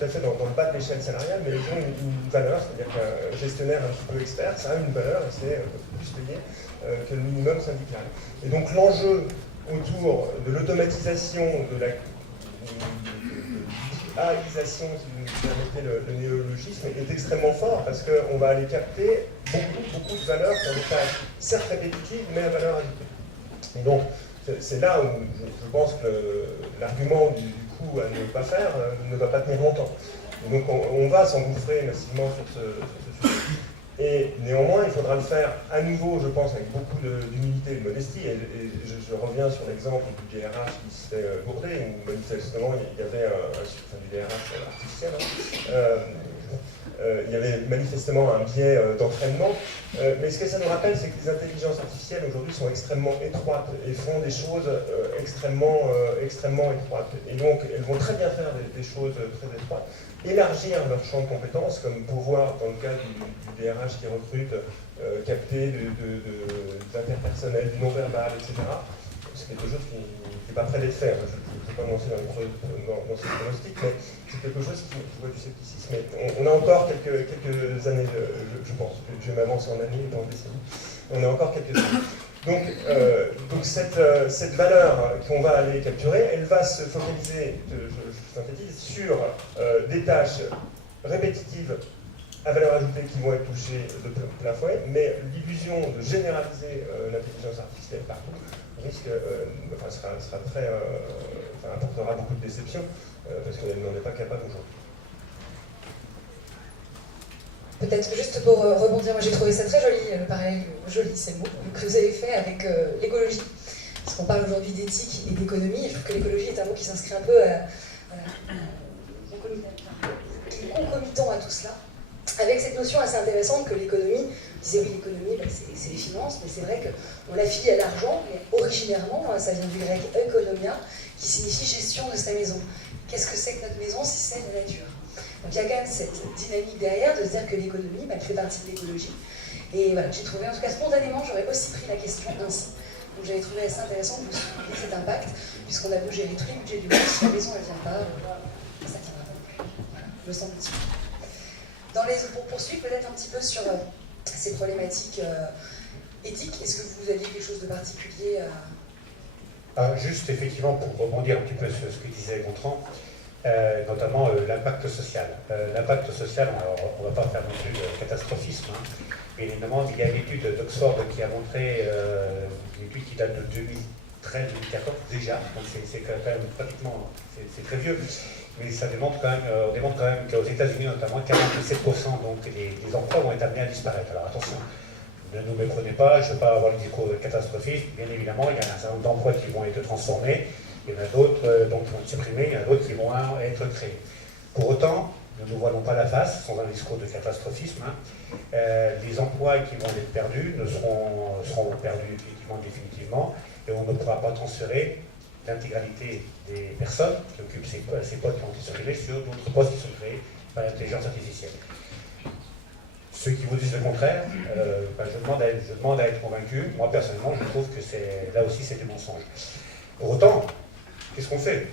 à fait dans le bas de l'échelle salariale, mais elles ont une valeur, c'est-à-dire qu'un gestionnaire un petit peu expert, ça a une valeur et c'est plus payé que le minimum syndical. Et donc l'enjeu autour de l'automatisation, de la AIsation, si vous me permettez le néologisme, est extrêmement fort parce qu'on va aller capter beaucoup de valeurs dans des tâches certes répétitives, mais à valeur ajoutée. Et donc, c'est là où je pense que l'argument du coup à ne pas faire ne va pas tenir longtemps. Et donc on va s'engouffrer massivement sur ce sujet. Et néanmoins, il faudra le faire à nouveau, je pense, avec beaucoup d'humilité et de modestie. Et je reviens sur l'exemple du DRH qui se fait gourder, où manifestement il y avait du DRH artificiel, il y avait manifestement un biais d'entraînement. Mais ce que ça nous rappelle, c'est que les intelligences artificielles aujourd'hui sont extrêmement étroites et font des choses extrêmement étroites. Et donc, elles vont très bien faire des choses très étroites, élargir leur champ de compétences, comme pouvoir, dans le cas du DRH qui recrute, capter de l'interpersonnel, du non-verbal, etc. C'est quelque chose qui n'est pas prêt d'être fait. Je ne vais pas me lancer dans ce pronostic, mais c'est quelque chose qui voit du scepticisme. Mais on a encore quelques années, je pense. Je vais m'avancer en années et en décennies. On a encore quelques années. Donc cette valeur qu'on va aller capturer, elle va se focaliser, je synthétise, sur des tâches répétitives à valeur ajoutée qui vont être touchées de plein fouet, mais l'illusion de généraliser l'intelligence artificielle partout risque, apportera beaucoup de déception parce qu'elle n'en est pas capable aujourd'hui. Peut-être juste pour rebondir, moi j'ai trouvé ça très joli, le parallèle, joli c'est le mot, que vous avez fait avec l'écologie. Parce qu'on parle aujourd'hui d'éthique et d'économie, et je trouve que l'écologie est un mot qui s'inscrit un peu qui est concomitant à tout cela, avec cette notion assez intéressante que l'économie, on disait oui l'économie c'est les finances, mais c'est vrai qu'on l'affilie à l'argent, mais originairement ça vient du grec economia, qui signifie gestion de sa maison. Qu'est-ce que c'est que notre maison si c'est la nature? Donc il y a quand même cette dynamique derrière de se dire que l'économie, elle fait partie de l'écologie. Et voilà, j'ai trouvé, en tout cas spontanément, j'aurais aussi pris la question ainsi. Donc j'avais trouvé assez intéressant de vous souligner cet impact, puisqu'on a beau gérer tous les budgets du monde, si la maison elle ne vient pas, ça ne tiendra pas non plus. Voilà, me semble-t-il. Pour poursuivre peut-être un petit peu sur ces problématiques éthiques, est-ce que vous aviez quelque chose de particulier Juste effectivement pour rebondir un petit peu sur ce que disait Gontran, notamment l'impact social. L'impact social, alors, on ne va pas faire non plus de catastrophisme, mais il y a une étude d'Oxford qui a montré, une étude qui date de 2013-2014 déjà, donc c'est quand même pratiquement, c'est très vieux, mais ça démontre quand même qu'aux États-Unis notamment, 47% donc, des emplois vont être amenés à disparaître. Alors attention, ne nous méprenez pas, je ne veux pas avoir le discours catastrophiste, bien évidemment, il y a un certain nombre d'emplois qui vont être transformés, il y en a d'autres qui vont être supprimés, il y en a d'autres qui vont être créés. Pour autant, ne nous voilons pas la face, sans un discours de catastrophisme, les emplois qui vont être perdus seront perdus effectivement, définitivement, et on ne pourra pas transférer l'intégralité des personnes qui occupent ces postes qui ont été supprimés sur d'autres postes qui sont créés par l'intelligence artificielle. Ceux qui vous disent le contraire, je demande à être convaincu. Moi, personnellement, je trouve que là aussi, c'est du mensonge. Pour autant, qu'est-ce qu'on fait?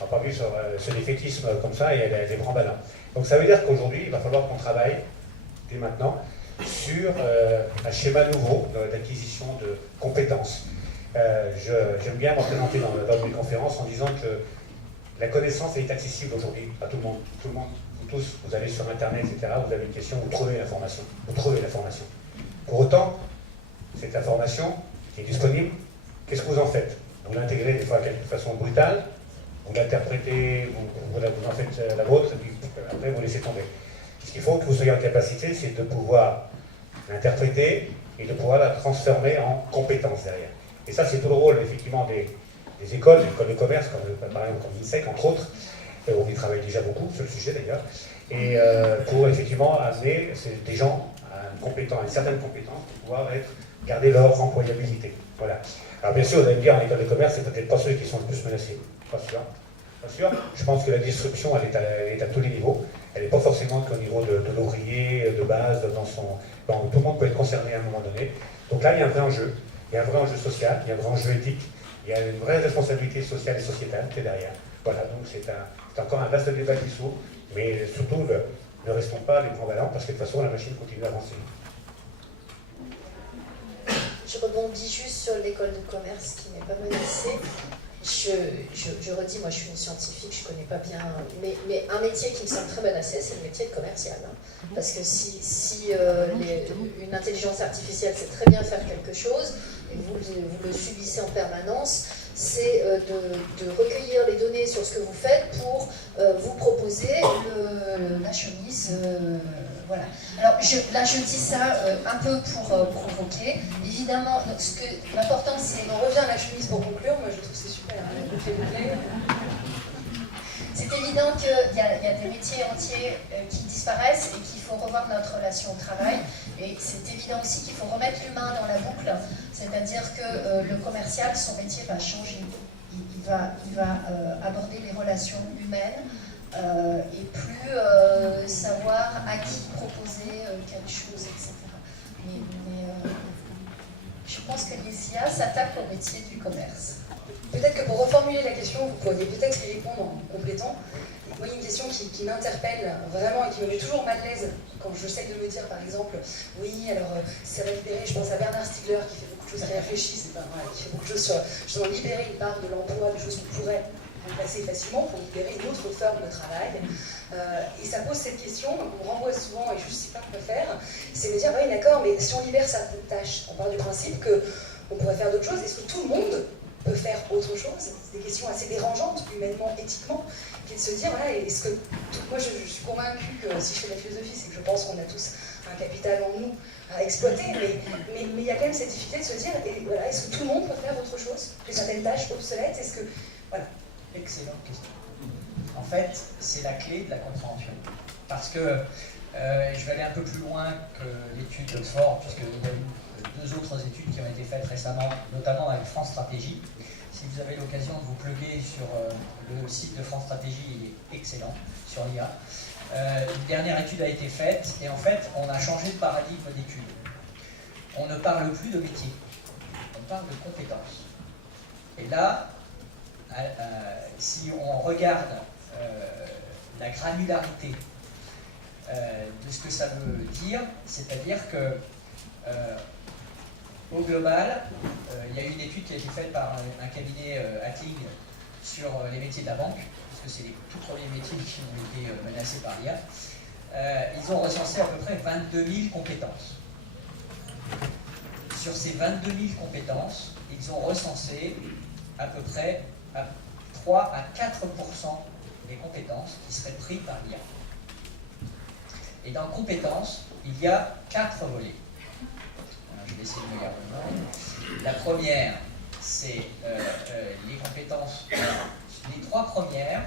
On n'a pas vu sur ce défaitisme comme ça et des grands balins. Donc ça veut dire qu'aujourd'hui, il va falloir qu'on travaille, dès maintenant, sur un schéma nouveau d'acquisition de compétences. J'aime bien m'en présenter dans mes conférences en disant que la connaissance est accessible aujourd'hui à tout le monde. Tout le monde, vous tous, vous allez sur Internet, etc., vous avez une question, vous trouvez l'information. Pour autant, cette information qui est disponible, qu'est-ce que vous en faites? Vous l'intégrez des fois de façon brutale, vous l'interprétez, vous en faites la vôtre, et puis après vous laissez tomber. Ce qu'il faut que vous soyez en capacité, c'est de pouvoir l'interpréter et de pouvoir la transformer en compétences derrière. Et ça, c'est tout le rôle, effectivement, des écoles de commerce, par exemple comme l'INSEC, entre autres, où on y travaille déjà beaucoup sur le sujet d'ailleurs, et pour effectivement amener des gens à une certaine compétence pour pouvoir garder leur employabilité. Voilà. Alors bien sûr, vous allez me dire, en école de commerce, c'est peut-être pas ceux qui sont le plus menacés. Pas sûr. Je pense que la disruption, elle est à tous les niveaux. Elle n'est pas forcément qu'au niveau de l'ouvrier, de base, tout le monde peut être concerné à un moment donné. Donc là, il y a un vrai enjeu. Il y a un vrai enjeu social, il y a un vrai enjeu éthique, il y a une vraie responsabilité sociale et sociétale qui est derrière. Voilà, donc c'est encore un vaste débat qui s'ouvre, mais surtout, ne restons pas les grands ballons, parce que de toute façon, la machine continue à avancer. Je rebondis juste sur l'école de commerce qui n'est pas menacée. je redis, moi je suis une scientifique, je ne connais pas bien, mais un métier qui me semble très menacé, c'est le métier de commercial. Hein. Parce que si une intelligence artificielle sait très bien faire quelque chose, et vous le subissez en permanence, c'est de recueillir les données sur ce que vous faites pour vous proposer la chemise. Voilà. Alors là, je dis ça un peu pour provoquer. Évidemment, l'important c'est... On revient à la chemise pour conclure. Moi, je trouve que c'est super. Hein, c'est évident qu'il y a des métiers entiers qui disparaissent et qu'il faut revoir notre relation au travail. Et c'est évident aussi qu'il faut remettre l'humain dans la boucle. C'est-à-dire que le commercial, son métier va changer. Il va aborder les relations humaines. Et plus savoir à qui proposer quelle chose, etc. Mais je pense que les IA s'attaquent au métier du commerce. Peut-être que pour reformuler la question, vous pourriez peut-être y répondre en complétant. Moi, une question qui m'interpelle vraiment et qui me met toujours mal à l'aise quand j'essaie de me dire, par exemple, oui, alors c'est libéré, je pense à Bernard Stiegler qui fait beaucoup de choses, qui réfléchit, qui fait beaucoup de choses sur justement libérer une part de l'emploi, des choses qu'on pourrait remplacer facilement pour libérer une autre forme de travail. Et ça pose cette question, on me renvoie souvent et je ne sais pas quoi faire, c'est me dire, oui d'accord, mais si on libère certaines tâches, on part du principe qu'on pourrait faire d'autres choses, est-ce que tout le monde peut faire autre chose? C'est des questions assez dérangeantes, humainement, éthiquement, qui est de se dire, voilà, est-ce que... Moi je suis convaincue que si je fais de la philosophie, c'est que je pense qu'on a tous un capital en nous à exploiter, mais il y a quand même cette difficulté de se dire, et voilà, est-ce que tout le monde peut faire autre chose que certaines tâches obsolètes? Est-ce que... Voilà. Excellente question. En fait, c'est la clé de la compréhension. Parce que je vais aller un peu plus loin que l'étude d'Oxford, puisqu'il y a eu 2 autres études qui ont été faites récemment, notamment avec France Stratégie. Si vous avez l'occasion de vous plugger sur le site de France Stratégie, il est excellent, sur l'IA. Une dernière étude a été faite, et en fait, on a changé de paradigme d'étude. On ne parle plus de métier, on parle de compétences. Et là, si on regarde la granularité de ce que ça veut dire, c'est-à-dire que au global, il y a eu une étude qui a été faite par un cabinet Atling sur les métiers de la banque, puisque c'est les tout premiers métiers qui ont été menacés par l'IA. Ils ont recensé à peu près 22 000 compétences. Sur ces 22 000 compétences, ils ont recensé à peu près 3 à 4% des compétences qui seraient prises par l'IA. Et dans compétences, il y a 4 volets. Alors, je vais essayer de me garder le nom. La première, c'est les compétences. Les 3 premières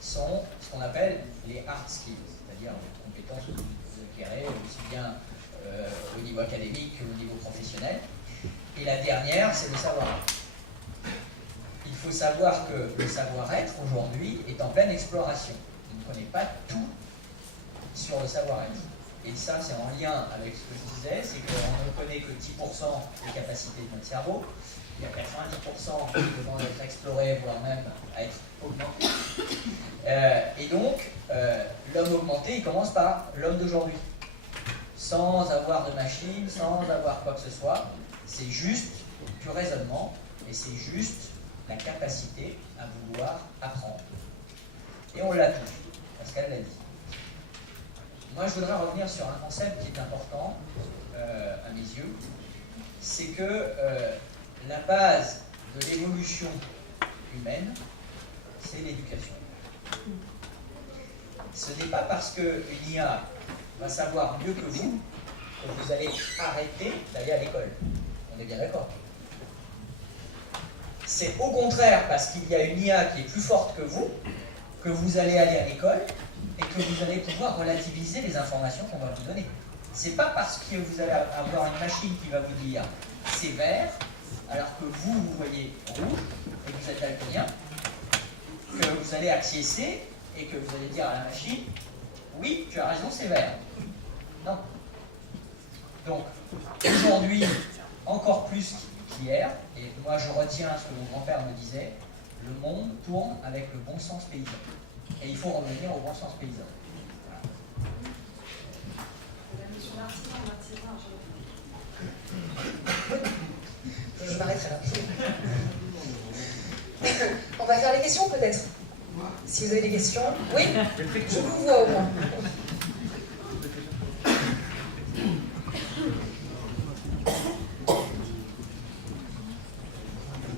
sont ce qu'on appelle les hard skills, c'est-à-dire les compétences que vous acquérez aussi bien au niveau académique qu'au niveau professionnel. Et la dernière, c'est le savoir-être. Il faut savoir que le savoir-être, aujourd'hui, est en pleine exploration. On ne connaît pas tout sur le savoir-être. Et ça, c'est en lien avec ce que je disais, c'est qu'on ne connaît que 10% des capacités de notre cerveau. Il y a 90% qui demandent à être explorés, voire même à être augmentés. Et donc, l'homme augmenté, il commence par l'homme d'aujourd'hui. Sans avoir de machine, sans avoir quoi que ce soit. C'est juste du raisonnement, et c'est juste la capacité à vouloir apprendre. Et on l'a tous, parce qu'elle l'a dit. Moi, je voudrais revenir sur un concept qui est important, à mes yeux, c'est que la base de l'évolution humaine, c'est l'éducation. Ce n'est pas parce qu'une IA va savoir mieux que vous allez arrêter d'aller à l'école. On est bien d'accord. C'est au contraire parce qu'il y a une IA qui est plus forte que vous allez aller à l'école et que vous allez pouvoir relativiser les informations qu'on va vous donner. C'est pas parce que vous allez avoir une machine qui va vous dire c'est vert, alors que vous voyez rouge et que vous êtes daltonien, que vous allez acquiescer et que vous allez dire à la machine oui, tu as raison, c'est vert. Non. Donc, aujourd'hui, encore plus qu'hier, et moi je retiens ce que mon grand-père me disait, le monde tourne avec le bon sens paysan. Et il faut revenir au bon sens paysan. Je m'arrêterai là. On va faire les questions peut-être. Si vous avez des questions. Oui, je vous vois au moins.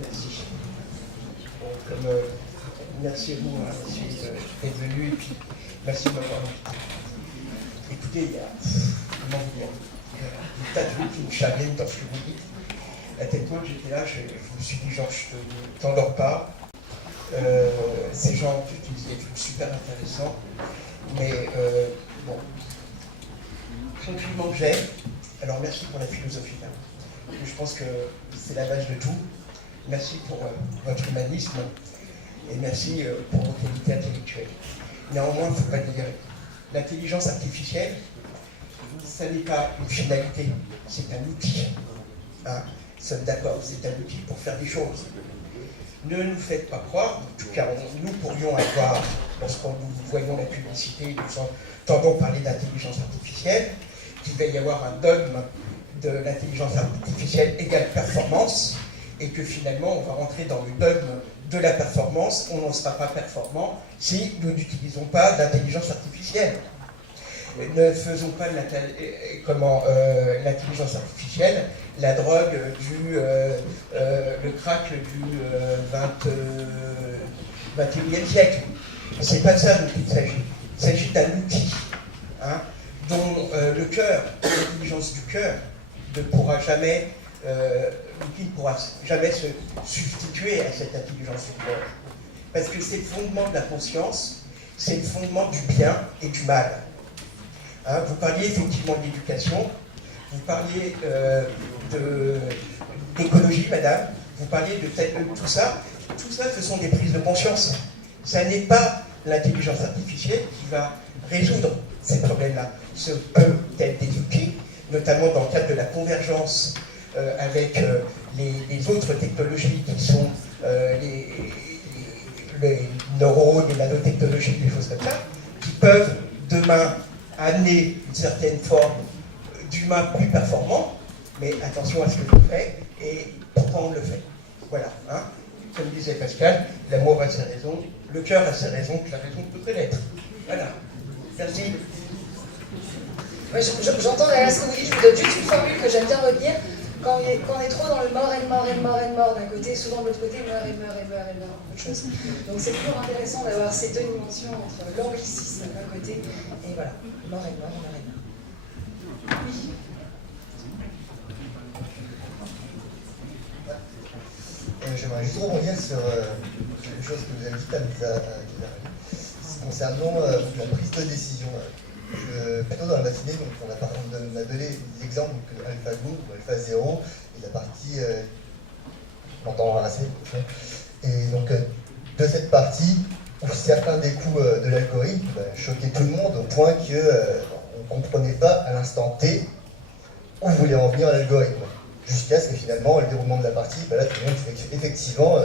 Merci. Bon, merci à vous, d'être venu, et puis merci de m'avoir invité. Écoutez, il y a, comment vous dire, des tas de trucs qui me chagrinent dans ce que vous dites. À tel point que j'étais là, je me suis dit, genre, je ne t'endors pas. Ces gens qui disent des trucs super intéressants. Mais bon, compliment que j'ai. Alors merci pour la philosophie. Là. Je pense que c'est la base de tout. Merci pour votre humanisme et merci pour vos qualités intellectuelles. Néanmoins, il ne faut pas délirer. L'intelligence artificielle, ça n'est pas une finalité, c'est un outil. Hein, nous sommes d'accord, c'est un outil pour faire des choses. Ne nous faites pas croire, en tout cas nous pourrions avoir, lorsque nous voyons la publicité, nous entendons parler d'intelligence artificielle, qu'il va y avoir un dogme de l'intelligence artificielle égale performance, et que finalement on va rentrer dans le dogme de la performance, on n'en sera pas performant si nous n'utilisons pas d'intelligence artificielle. Ne faisons pas de l'intelligence artificielle la drogue le crack du 21e siècle. C'est pas de ça dont il s'agit. Il s'agit d'un outil hein, dont le cœur, l'intelligence du cœur, ne pourra jamais, l'outil ne pourra jamais se substituer à cette intelligence du cœur. Parce que c'est le fondement de la conscience, c'est le fondement du bien et du mal. Hein, vous parliez effectivement de l'éducation, vous parliez d'écologie, madame, vous parliez de tout ça. Tout ça, ce sont des prises de conscience. Ça n'est pas l'intelligence artificielle qui va résoudre ces problèmes-là. Ce peut être des outils, notamment dans le cadre de la convergence avec les autres technologies qui sont les neurones, les nanotechnologies, des choses comme ça, qui peuvent demain amener une certaine forme d'humain plus performant, mais attention à ce que je fais et pourquoi on le fait. Voilà. Hein. Comme disait Pascal, l'amour a ses raisons, le cœur a ses raisons, que la raison peut connaître. Voilà. Merci. Ouais, j'entends derrière ce que vous dites, je vous donne juste une formule que j'aime bien retenir. Quand on est trop dans le mort et le mort et le mort et le mort d'un côté, souvent de l'autre côté, meurt et meurt et meurt et meurt, autre chose. Donc c'est toujours intéressant d'avoir ces deux dimensions entre l'anglicisme d'un côté et voilà, mort et mort et mort et mort. Oui. J'aimerais juste rebondir sur quelque chose que vous avez dit concernant la prise de décision. Plutôt dans la matinée, donc on a donné des exemples de AlphaGo ou AlphaZero et la partie l'entend assez. Et donc de cette partie où certains des coups de l'algorithme choquaient tout le monde au point qu'on ne comprenait pas à l'instant T où voulait en venir l'algorithme. Jusqu'à ce que finalement, le déroulement de la partie, là tout le monde fait effectivement,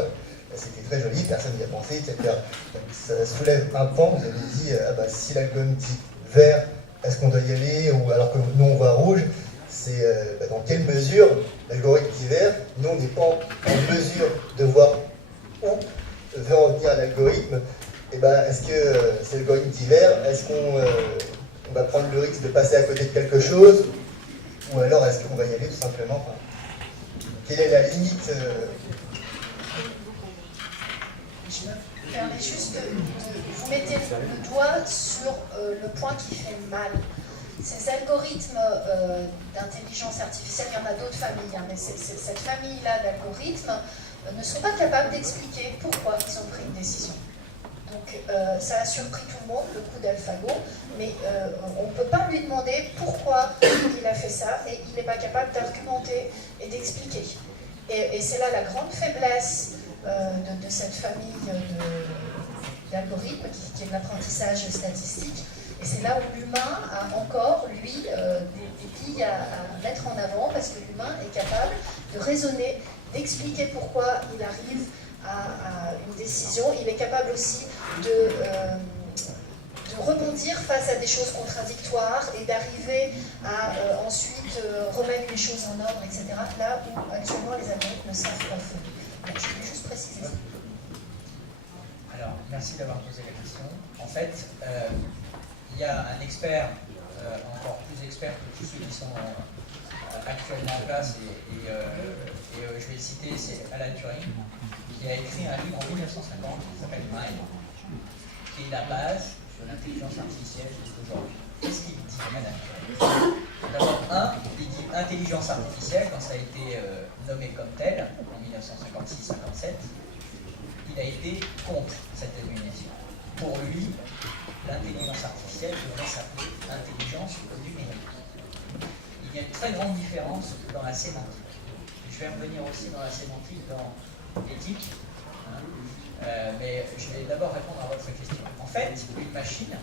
c'était très joli, personne n'y a pensé, etc. Donc, ça soulève un point, vous avez dit, si l'algorithme dit vert, est-ce qu'on doit y aller, ou alors que nous on voit rouge, c'est dans quelle mesure l'algorithme dit vert, nous on n'est pas en mesure de voir où veut en venir l'algorithme, et est-ce que c'est l'algorithme dit vert, est-ce qu'on va prendre le risque de passer à côté de quelque chose, ou alors est-ce qu'on va y aller tout simplement quelle est la limite Je me permets juste vous mettez le doigt sur le point qui fait mal. Ces algorithmes d'intelligence artificielle, il y en a d'autres familles, hein, mais cette famille-là d'algorithmes ne sont pas capables d'expliquer pourquoi ils ont pris une décision. Donc ça a surpris tout le monde, le coup d'AlphaGo, mais on ne peut pas lui demander pourquoi il a fait ça, et il n'est pas capable d'argumenter et d'expliquer. Et c'est là la grande faiblesse de cette famille d'algorithmes qui est de l'apprentissage statistique, et c'est là où l'humain a encore, lui, des billes à mettre en avant, parce que l'humain est capable de raisonner, d'expliquer pourquoi il arrive à une décision. Il est capable aussi de rebondir face à des choses contradictoires et d'arriver à ensuite remettre les choses en ordre, etc. Là où actuellement les algorithmes ne savent pas faire. Donc, je voulais juste préciser ça. Alors, merci d'avoir posé la question. En fait, il y a un expert, encore plus expert que tous ceux qui sont actuellement en place, et je vais le citer, c'est Alan Turing, qui a écrit un livre en 1950 qui s'appelle Mind, qui est la base de l'intelligence artificielle d'aujourd'hui. Qu'est-ce qu'il dit, Alan Turing? D'abord, il dit intelligence artificielle, quand ça a été nommé comme tel, en 1956-57, il a été contre cette dénomination. Pour lui, l'intelligence artificielle devrait s'appeler intelligence numérique. Il y a une très grande différence dans la sémantique. Je vais revenir aussi dans la sémantique, dans l'éthique, hein. Mais je vais d'abord répondre à votre question. En fait, une machine,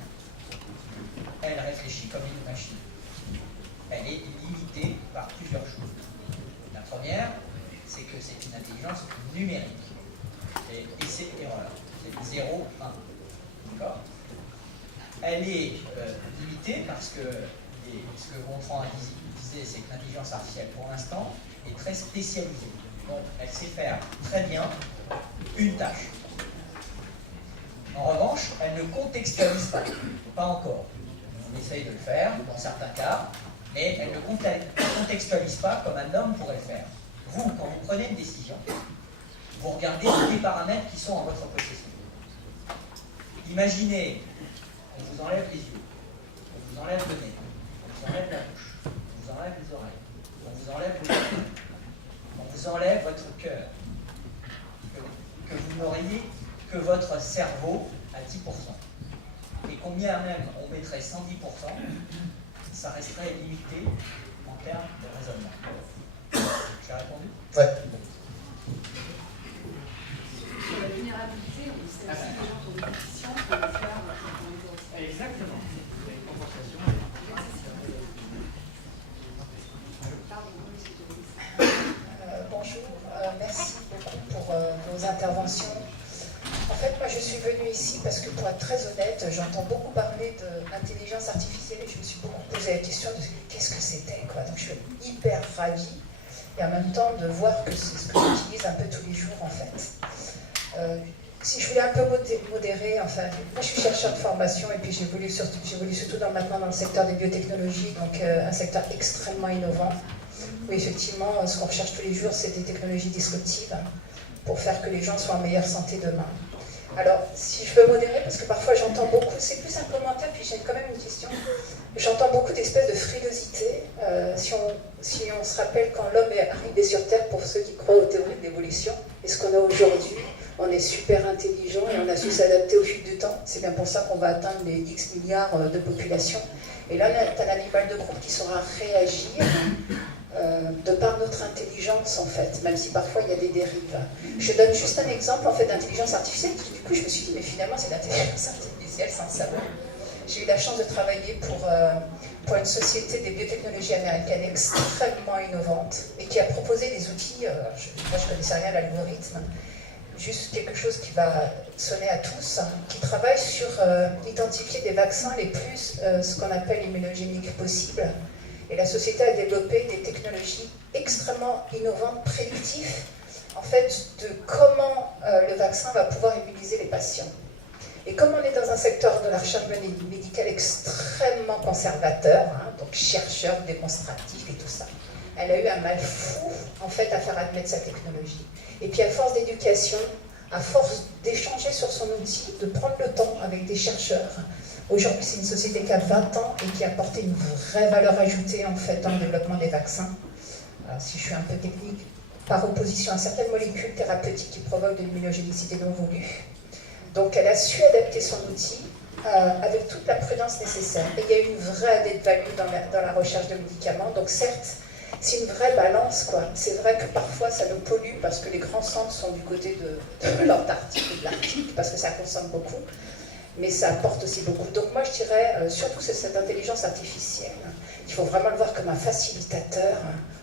elle réfléchit comme une machine. Elle est limitée par plusieurs choses. La première, c'est que c'est une intelligence numérique. Et c'est erreur. C'est 0, 1. D'accord? Elle est limitée parce que, et ce que Gontran disait, c'est que l'intelligence artificielle, pour l'instant, est très spécialisée. Donc, elle sait faire très bien une tâche. En revanche, elle ne contextualise pas encore. On essaye de le faire, dans certains cas, mais elle ne contextualise pas comme un homme pourrait le faire. Vous, quand vous prenez une décision, vous regardez les paramètres qui sont en votre possession. Imaginez, on vous enlève les yeux, on vous enlève le nez, on vous enlève la bouche, on vous enlève les oreilles, on vous enlève vos yeux, on vous enlève votre cœur, que vous n'auriez que votre cerveau à 10%. Et combien même on mettrait 110%, ça resterait limité en termes de raisonnement. J'ai répondu? Ouais. Sur la vulnérabilité, on sait aussi les gens qui ont des conditions pour le faire dans les autres. Exactement. Les compensations. Bonjour, merci beaucoup pour vos interventions. En fait, moi je suis venue ici parce que pour être très honnête, j'entends beaucoup parler d'intelligence artificielle et je me suis beaucoup posé la question de qu'est-ce que c'était, quoi. Donc je suis hyper ravie et en même temps de voir que c'est ce que j'utilise un peu tous les jours en fait. Si je voulais un peu modérer, enfin, moi je suis chercheur de formation et puis j'évolue surtout maintenant dans le secteur des biotechnologies, donc un secteur extrêmement innovant. Où effectivement, ce qu'on recherche tous les jours, c'est des technologies disruptives pour faire que les gens soient en meilleure santé demain. Alors, si je veux modérer, parce que parfois j'entends beaucoup, c'est plus un commentaire, puis j'ai quand même une question. J'entends beaucoup d'espèces de frilosité. Si on se rappelle quand l'homme est arrivé sur Terre, pour ceux qui croient aux théories de l'évolution, et ce qu'on a aujourd'hui, on est super intelligent et on a su s'adapter au fil du temps. C'est bien pour ça qu'on va atteindre les X milliards de population. Et là, tu as l'animal de groupe qui saura réagir de par notre intelligence, en fait, même si parfois il y a des dérives. Je donne juste un exemple, en fait, d'intelligence artificielle, parce que du coup, je me suis dit, mais finalement, c'est l'intelligence artificielle sans le savoir. J'ai eu la chance de travailler pour une société des biotechnologies américaines extrêmement innovante et qui a proposé des outils, moi je ne connaissais rien à l'algorithme, juste quelque chose qui va sonner à tous, qui travaille sur identifier des vaccins les plus, ce qu'on appelle immunogéniques possibles. Et la société a développé des technologies extrêmement innovantes, prédictives, en fait, de comment le vaccin va pouvoir immuniser les patients. Et comme on est dans un secteur de la recherche médicale extrêmement conservateur, donc chercheur, démonstratif et tout ça, elle a eu un mal fou, en fait, à faire admettre sa technologie. Et puis à force d'éducation, à force d'échanger sur son outil, de prendre le temps avec des chercheurs, aujourd'hui c'est une société qui a 20 ans et qui a apporté une vraie valeur ajoutée en fait dans le développement des vaccins. Alors, si je suis un peu technique, par opposition à certaines molécules thérapeutiques qui provoquent de l'immunogénicité non voulue. Donc elle a su adapter son outil avec toute la prudence nécessaire. Et il y a eu une vraie added value dans la recherche de médicaments. Donc certes, c'est une vraie balance, quoi. C'est vrai que parfois ça nous pollue parce que les grands centres sont du côté de l'Antarctique et de l'Arctique, parce que ça consomme beaucoup, mais ça apporte aussi beaucoup. Donc moi je dirais, surtout cette intelligence artificielle, il faut vraiment le voir comme un facilitateur,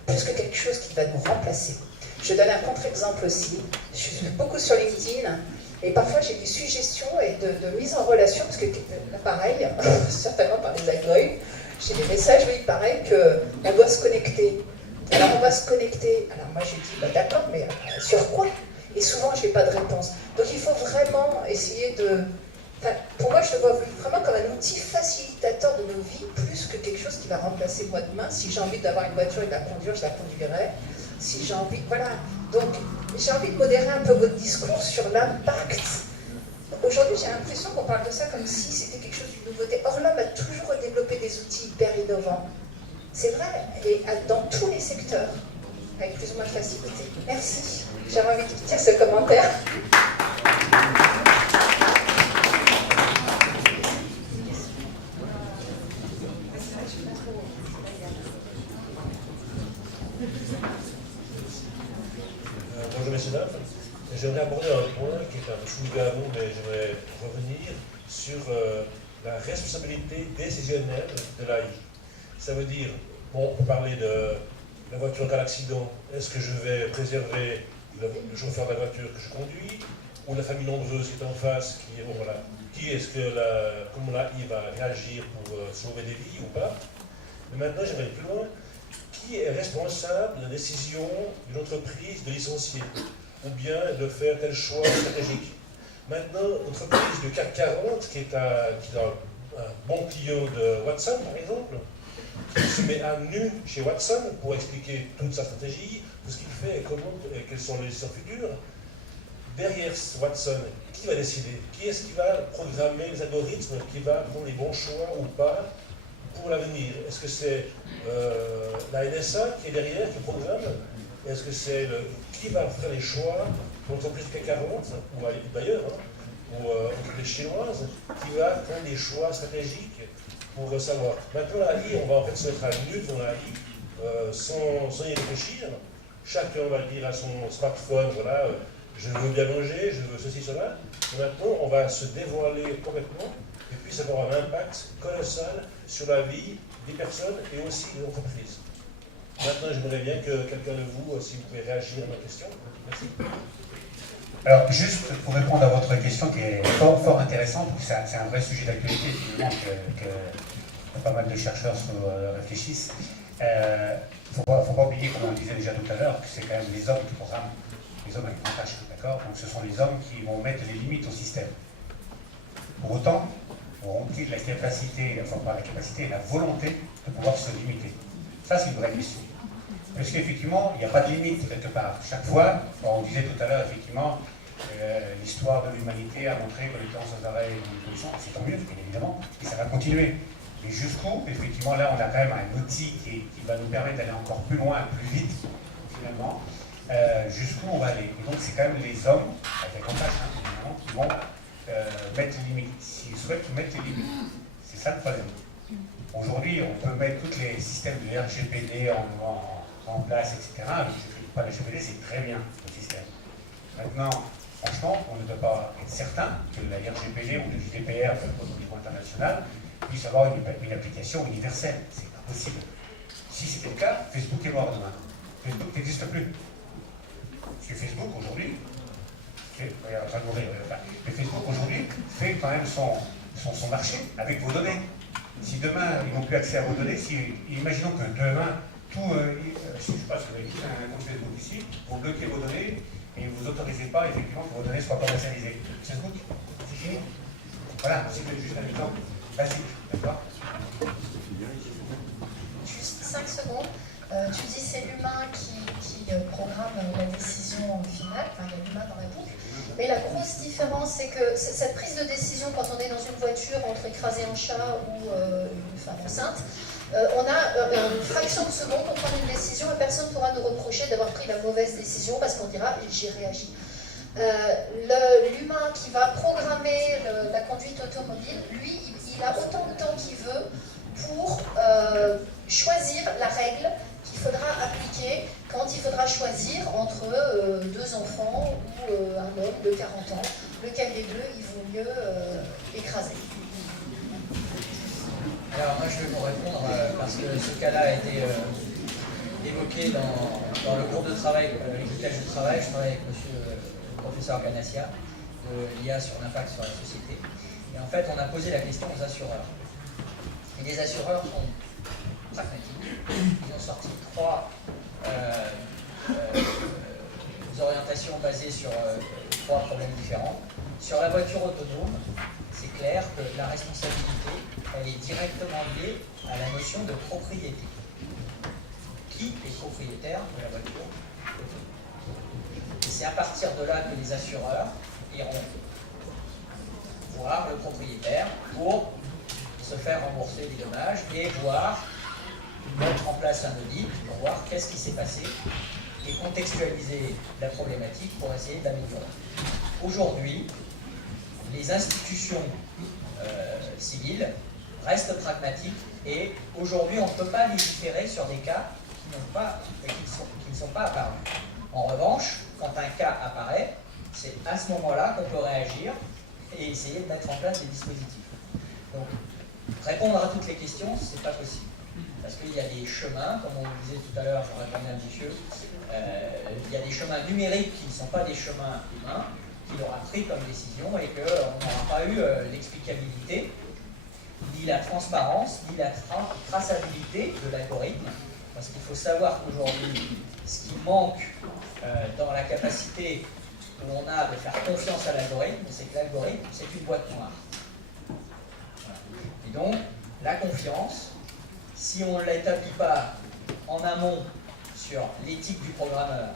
plus que quelque chose qui va nous remplacer. Je donne un contre-exemple aussi. Je suis beaucoup sur LinkedIn, et parfois j'ai des suggestions et de mise en relation, parce que là pareil, certainement par les algorithmes, j'ai des messages, oui, pareil, qu'on doit se connecter. Alors on va se connecter. Alors moi j'ai dit, bah, d'accord, mais sur quoi? Et souvent, je n'ai pas de réponse. Donc il faut vraiment essayer de... Enfin, pour moi, je le vois vraiment comme un outil facilitateur de nos vies, plus que quelque chose qui va remplacer moi demain. Si j'ai envie d'avoir une voiture et de la conduire, je la conduirai. Si j'ai envie... Voilà. Donc, j'ai envie de modérer un peu votre discours sur l'impact. Aujourd'hui, j'ai l'impression qu'on parle de ça comme si c'était quelque chose d'une nouveauté. Or, l'homme a toujours développé des outils hyper innovants. C'est vrai, et dans tous les secteurs, avec plus ou moins de facilité. Merci. J'avais envie de dire ce commentaire. Bonjour messieurs, dames. J'aimerais aborder un point qui est un peu soulevé à vous, mais j'aimerais revenir sur la responsabilité décisionnelle de l'AI. Ça veut dire, bon, on peut parler de la voiture dans l'accident. Est-ce que je vais préserver le chauffeur de la voiture que je conduis, ou la famille nombreuse qui est en face, bon, voilà, comment l'AI va réagir pour sauver des vies ou pas. Mais maintenant, j'aimerais aller plus loin. Qui est responsable de la décision d'une entreprise de licencier ou bien de faire tel choix stratégique? Maintenant, une entreprise de CAC 40 qui est un bon client de Watson, par exemple, qui se met à nu chez Watson pour expliquer toute sa stratégie, tout ce qu'il fait et quelles sont les décisions futures. Derrière Watson, qui va décider? Qui est-ce qui va programmer les algorithmes, qui va prendre les bons choix ou pas pour l'avenir? Est-ce que c'est la NSA qui est derrière, qui programme? Est-ce que c'est qui va faire les choix pour l'entreprise CAC 40 ou d'ailleurs, ou l'entreprise chinoise, qui va prendre les choix stratégiques pour savoir? Maintenant, l'AI, on va en fait se mettre à nu devant l'AI sans y réfléchir. Chacun va dire à son smartphone, voilà, je veux bien manger, je veux ceci, cela. Et maintenant, on va se dévoiler complètement et puis ça va avoir un impact colossal sur la vie des personnes et aussi des entreprises. Maintenant, j'aimerais bien que quelqu'un de vous, si vous pouvez réagir à ma question. Merci. Alors, juste pour répondre à votre question qui est fort intéressante, c'est un vrai sujet d'actualité, finalement, que pas mal de chercheurs réfléchissent. Il ne faut pas oublier, comme on le disait déjà tout à l'heure, que c'est quand même les hommes qui programment, les hommes avec un tâche, d'accord? Donc ce sont les hommes qui vont mettre les limites au système. Pour autant, auront-ils la capacité, enfin pas la capacité, la volonté de pouvoir se limiter? Ça, c'est une vraie question. Parce qu'effectivement, il n'y a pas de limite quelque part. Chaque fois, on disait tout à l'heure, effectivement, l'histoire de l'humanité a montré que les temps sans arrêt une évolution, c'est tant mieux, bien évidemment, et ça va continuer. Mais jusqu'où, effectivement, là, on a quand même un outil qui va nous permettre d'aller encore plus loin, plus vite, finalement, jusqu'où on va aller. Et donc, c'est quand même les hommes, avec la compassion, évidemment, qui vont mettre les limites. S'ils souhaitent mettre les limites, c'est ça le problème. Aujourd'hui, on peut mettre tous les systèmes de RGPD en place, etc. Pas le RGPD, c'est très bien, le système. Maintenant, franchement, on ne peut pas être certain que la RGPD ou le GDPR, au niveau international, puisse avoir une application universelle. C'est pas possible. Si c'était le cas, Facebook est mort demain. Facebook n'existe plus. Parce que Facebook, aujourd'hui, mais Facebook, aujourd'hui, fait quand même son marché avec vos données. Si demain, ils n'ont plus accès à vos données, imaginons que demain, je ne sais pas si vous avez un compte Facebook ici, vous bloquez vos données et ne vous autorisez pas effectivement que vos données soient commercialisées. Facebook, c'est fini. Voilà, c'est juste un exemple basique, d'accord? Juste 5 secondes. Tu dis c'est l'humain qui programme la décision finale, enfin il y a l'humain dans la boucle. Mais la grosse différence, c'est que cette prise de décision, quand on est dans une voiture entre écraser un chat ou une femme enceinte, on a une fraction de seconde pour prendre une décision et personne ne pourra nous reprocher d'avoir pris la mauvaise décision parce qu'on dira j'ai réagi. L'humain qui va programmer la conduite automobile, lui, il a autant de temps qu'il veut pour choisir la règle qu'il faudra appliquer quand il faudra choisir entre 2 enfants ou un homme de 40 ans, lequel des deux il vaut mieux écraser. Alors moi je vais vous répondre parce que ce cas-là a été évoqué dans le groupe de travail, l'équitage de travail. Je travaille avec monsieur le professeur Ganassia de l'IA sur l'impact sur la société. Et en fait on a posé la question aux assureurs. Et les assureurs sont pragmatiques. Ils ont sorti 3 orientations basées passer sur 3 problèmes différents. Sur la voiture autonome, c'est clair que la responsabilité, elle est directement liée à la notion de propriété. Qui est propriétaire de la voiture autonome? Et c'est à partir de là que les assureurs iront voir le propriétaire pour se faire rembourser les dommages et voir mettre en place un audit pour voir qu'est-ce qui s'est passé et contextualiser la problématique pour essayer de l'améliorer. Aujourd'hui, les institutions civiles restent pragmatiques et aujourd'hui on ne peut pas légiférer sur des cas qui ne sont pas apparus. En revanche, quand un cas apparaît, c'est à ce moment-là qu'on peut réagir et essayer de mettre en place des dispositifs. Donc, répondre à toutes les questions, c'est pas possible. Parce qu'il y a des chemins, comme on le disait tout à l'heure, je répondais à monsieur, il y a des chemins numériques qui ne sont pas des chemins humains, qu'il aura pris comme décision et qu'on n'aura pas eu l'explicabilité, ni la transparence, ni la traçabilité de l'algorithme. Parce qu'il faut savoir qu'aujourd'hui, ce qui manque dans la capacité où on a de faire confiance à l'algorithme, c'est que l'algorithme, c'est une boîte noire. Voilà. Et donc, la confiance, si on ne l'établit pas en amont sur l'éthique du programmeur,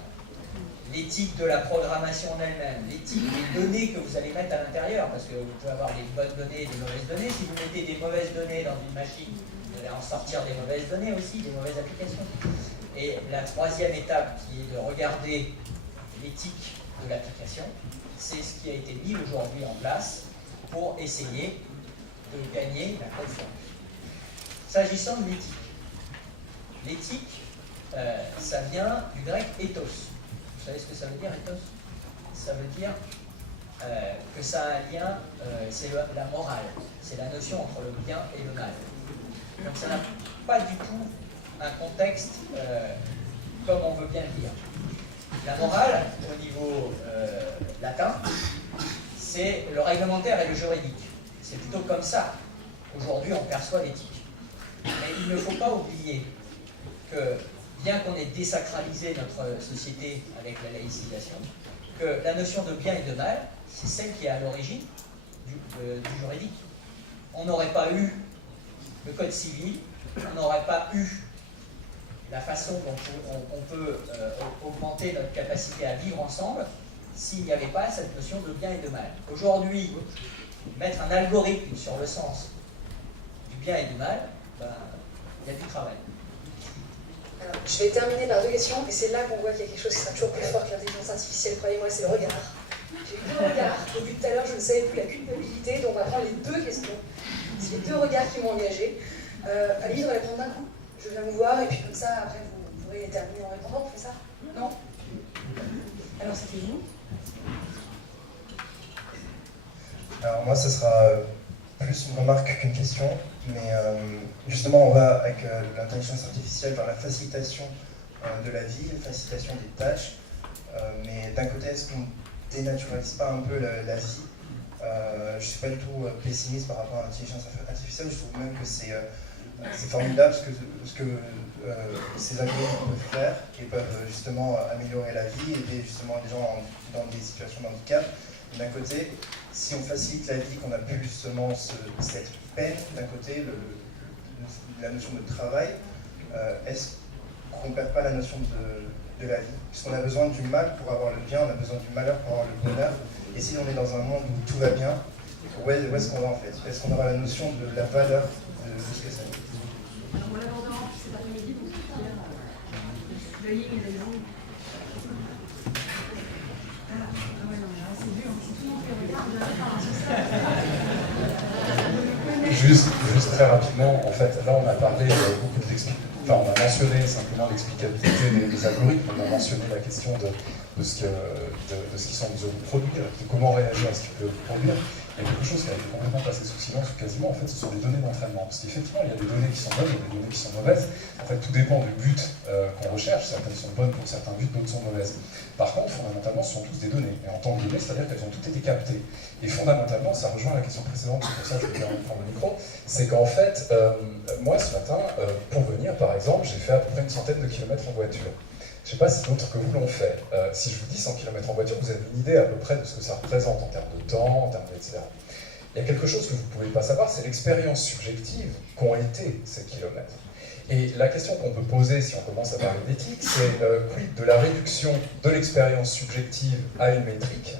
l'éthique de la programmation en elle-même, l'éthique des données que vous allez mettre à l'intérieur, parce que vous pouvez avoir des bonnes données et des mauvaises données. Si vous mettez des mauvaises données dans une machine, vous allez en sortir des mauvaises données aussi, des mauvaises applications. Et la troisième étape, qui est de regarder l'éthique de l'application, c'est ce qui a été mis aujourd'hui en place pour essayer de gagner la confiance. S'agissant de l'éthique, l'éthique, ça vient du grec ethos. Vous savez ce que ça veut dire, ethos? Ça veut dire que ça a un lien, c'est la morale, c'est la notion entre le bien et le mal. Donc ça n'a pas du tout un contexte comme on veut bien le dire. La morale, au niveau latin, c'est le réglementaire et le juridique. C'est plutôt comme ça qu'aujourd'hui on perçoit l'éthique. Mais il ne faut pas oublier que, bien qu'on ait désacralisé notre société avec la laïcisation, que la notion de bien et de mal, c'est celle qui est à l'origine du juridique. On n'aurait pas eu le code civil, on n'aurait pas eu la façon dont on peut augmenter notre capacité à vivre ensemble s'il n'y avait pas cette notion de bien et de mal. Aujourd'hui, mettre un algorithme sur le sens du bien et du mal, ben, il y a du travail. Alors, je vais terminer par 2 questions, et c'est là qu'on voit qu'il y a quelque chose qui sera toujours plus fort que l'intelligence artificielle, croyez-moi, c'est le regard. J'ai eu 2 regards, au but tout à l'heure, je ne savais plus la culpabilité, donc on va prendre les 2 questions. C'est les 2 regards qui m'ont engagé. À la limite, on va les prendre d'un coup. Je viens vous voir, et puis comme ça, après, vous pourrez terminer en répondant, on fait ça? Non? Alors, c'était vous? Alors moi, ce sera plus une remarque qu'une question, mais justement, on va, avec l'intelligence artificielle, vers la facilitation de la vie, la facilitation des tâches, mais d'un côté, est-ce qu'on dénaturalise pas un peu la vie? Je ne suis pas du tout pessimiste par rapport à l'intelligence artificielle, je trouve même que c'est formidable ce que ces algorithmes peuvent faire, et peuvent justement améliorer la vie, aider justement les gens dans des situations de handicap. D'un côté, si on facilite la vie, qu'on a plus justement cette peine, d'un côté, la notion de travail, est-ce qu'on ne perd pas la notion de la vie? Puisqu'on a besoin du mal pour avoir le bien, on a besoin du malheur pour avoir le bonheur. Et si on est dans un monde où tout va bien, où est-ce qu'on va en fait? Est-ce qu'on aura la notion de la valeur de ce que ça est? Alors, on l'abordera cet après-midi, donc le yin et le yang. Juste très rapidement, en fait, là on a parlé beaucoup on a mentionné simplement l'explicabilité des algorithmes, on a mentionné la question de ce qu'ils sont en mesure de produire, de comment réagir à ce qu'ils peuvent produire. Il y a quelque chose qui a été complètement passé sous silence, ou quasiment, en fait, ce sont les données d'entraînement. Parce qu'effectivement, il y a des données qui sont bonnes, il y a des données qui sont mauvaises. En fait, tout dépend du but qu'on recherche. Certaines sont bonnes pour certains buts, d'autres sont mauvaises. Par contre, fondamentalement, ce sont tous des données. Et en tant que données, c'est-à-dire qu'elles ont toutes été captées. Et fondamentalement, ça rejoint la question précédente, c'est pour ça que je vais prendre le micro, c'est qu'en fait, moi, ce matin, pour venir, par exemple, j'ai fait à peu près une centaine de kilomètres en voiture. Je ne sais pas si d'autres que vous l'ont fait. Si je vous dis 100 km en voiture, vous avez une idée à peu près de ce que ça représente en termes de temps, en termes etc. Il y a quelque chose que vous ne pouvez pas savoir, c'est l'expérience subjective qu'ont été ces kilomètres. Et la question qu'on peut poser si on commence à parler d'éthique, c'est quid de la réduction de l'expérience subjective à une métrique,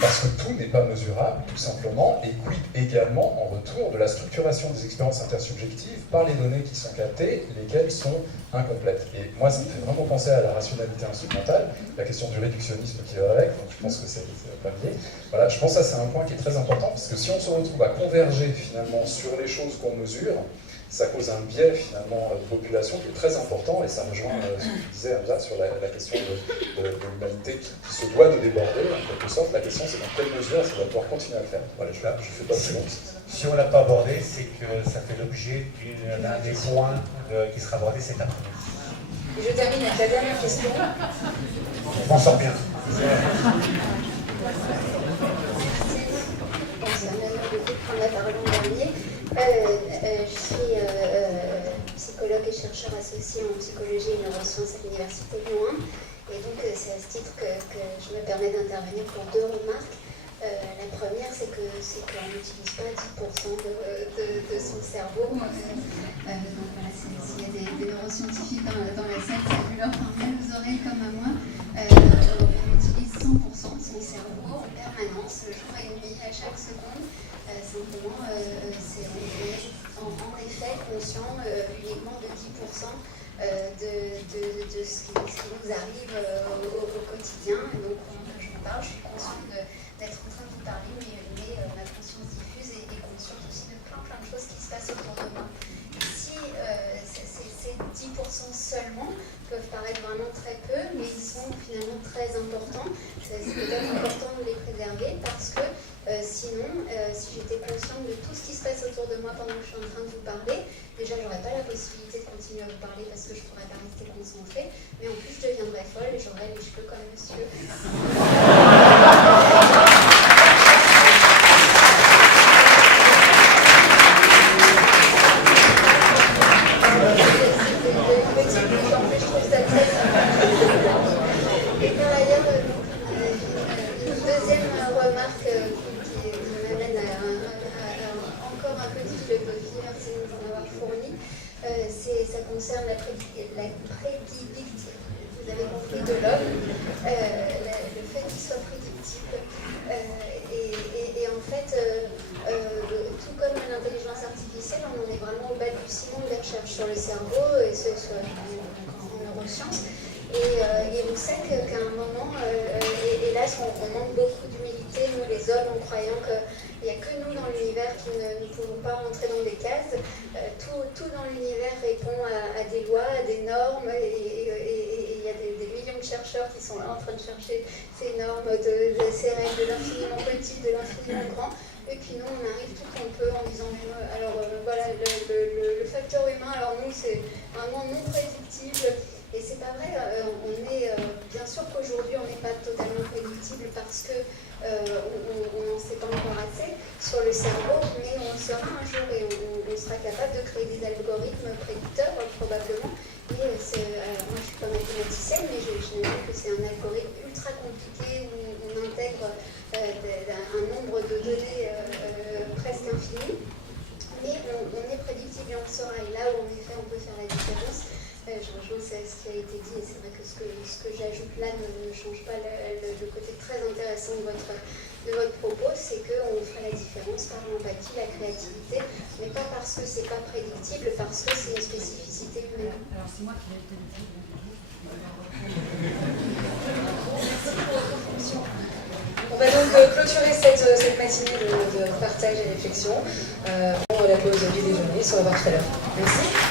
parce que tout n'est pas mesurable, tout simplement, et quid également en retour de la structuration des expériences intersubjectives par les données qui sont captées, lesquelles sont incomplètes. Et moi, ça me fait vraiment penser à la rationalité instrumentale, la question du réductionnisme qui va avec, donc je pense que c'est pas lié. Voilà, je pense que ça c'est un point qui est très important, parce que si on se retrouve à converger finalement sur les choses qu'on mesure, ça cause un biais finalement de population qui est très important, et ça rejoint ce que tu disais Hamza sur la question de l'humanité qui se doit de déborder en quelque sorte. La question c'est dans quelle mesure ça va pouvoir continuer à le faire. Voilà, je fais pas plus long. Si on ne l'a pas abordé, c'est que ça fait l'objet d'un des points qui sera abordé cet après-midi. Je termine avec la dernière question. On s'en sort bien. Je suis psychologue et chercheur associé en psychologie et neurosciences à l'Université Lyon 1. Et donc c'est à ce titre que je me permets d'intervenir pour deux remarques. La première, c'est qu'on n'utilise pas 10% de son cerveau. Donc voilà, s'il y a des neuroscientifiques dans la salle, ça a pu leur parler aux oreilles comme à moi. On utilise 100% de son cerveau en permanence, jour et nuit, à chaque seconde. Simplement, c'est en effet conscient uniquement de 10% de ce qui nous arrive au quotidien. Donc, quand je vous parle, je suis consciente d'être en train de vous parler, mais ma conscience diffuse et consciente aussi de plein de choses qui se passent autour de moi. Et si ces 10% seulement peuvent paraître vraiment très peu, mais ils sont finalement très importants. C'est peut-être important de les préserver parce que sinon, si j'étais consciente de tout ce qui se passe autour de moi pendant que je suis en train de vous parler, déjà j'aurais pas la possibilité de continuer à vous parler parce que je pourrais pas rester concentrée, mais en plus je deviendrais folle et j'aurais les cheveux comme monsieur. Et par ailleurs, une deuxième remarque qui m'amène à encore un petit plaidoyer, merci de nous en avoir fourni, ça concerne la prédictibilité, vous avez compris, de l'homme, le fait qu'il soit prédictible. Et en fait, tout comme l'intelligence artificielle, on en est vraiment au balbutiement des recherches sur le cerveau et en neurosciences. Et on sait qu'à un moment, hélas, on manque beaucoup d'humilité, nous les hommes, en croyant qu'il n'y a que nous dans l'univers qui ne pouvons pas rentrer dans des cases. Tout dans l'univers répond à des lois, à des normes, et il y a des millions de chercheurs qui sont là en train de chercher ces normes, ces règles de l'infiniment petit, de l'infiniment grand. Et puis nous, on arrive tout qu'on peut en disant, voilà, le facteur humain, alors nous, c'est vraiment non prédictible. Et c'est pas vrai, bien sûr qu'aujourd'hui on n'est pas totalement prédictible parce que on n'en sait pas encore assez sur le cerveau, mais on le sera un jour et on sera capable de créer des algorithmes prédicteurs probablement. Mais moi je suis pas mathématicienne, mais j'imagine que c'est un algorithme ultra compliqué où on intègre un nombre de données presque infini. Mais on est prédictible et on le saura. Et là où en effet on peut faire la différence, je rejoins ce qui a été dit, et c'est vrai que ce que j'ajoute là ne change pas le côté très intéressant de votre propos, c'est qu'on fera la différence par l'empathie, la créativité, mais pas parce que c'est pas prédictible, parce que c'est une spécificité humaine. Alors c'est moi qui l'ai dit. On va donc clôturer cette matinée de partage et réflexion. La pause du déjeuner, on se revoit tout à l'heure. Merci.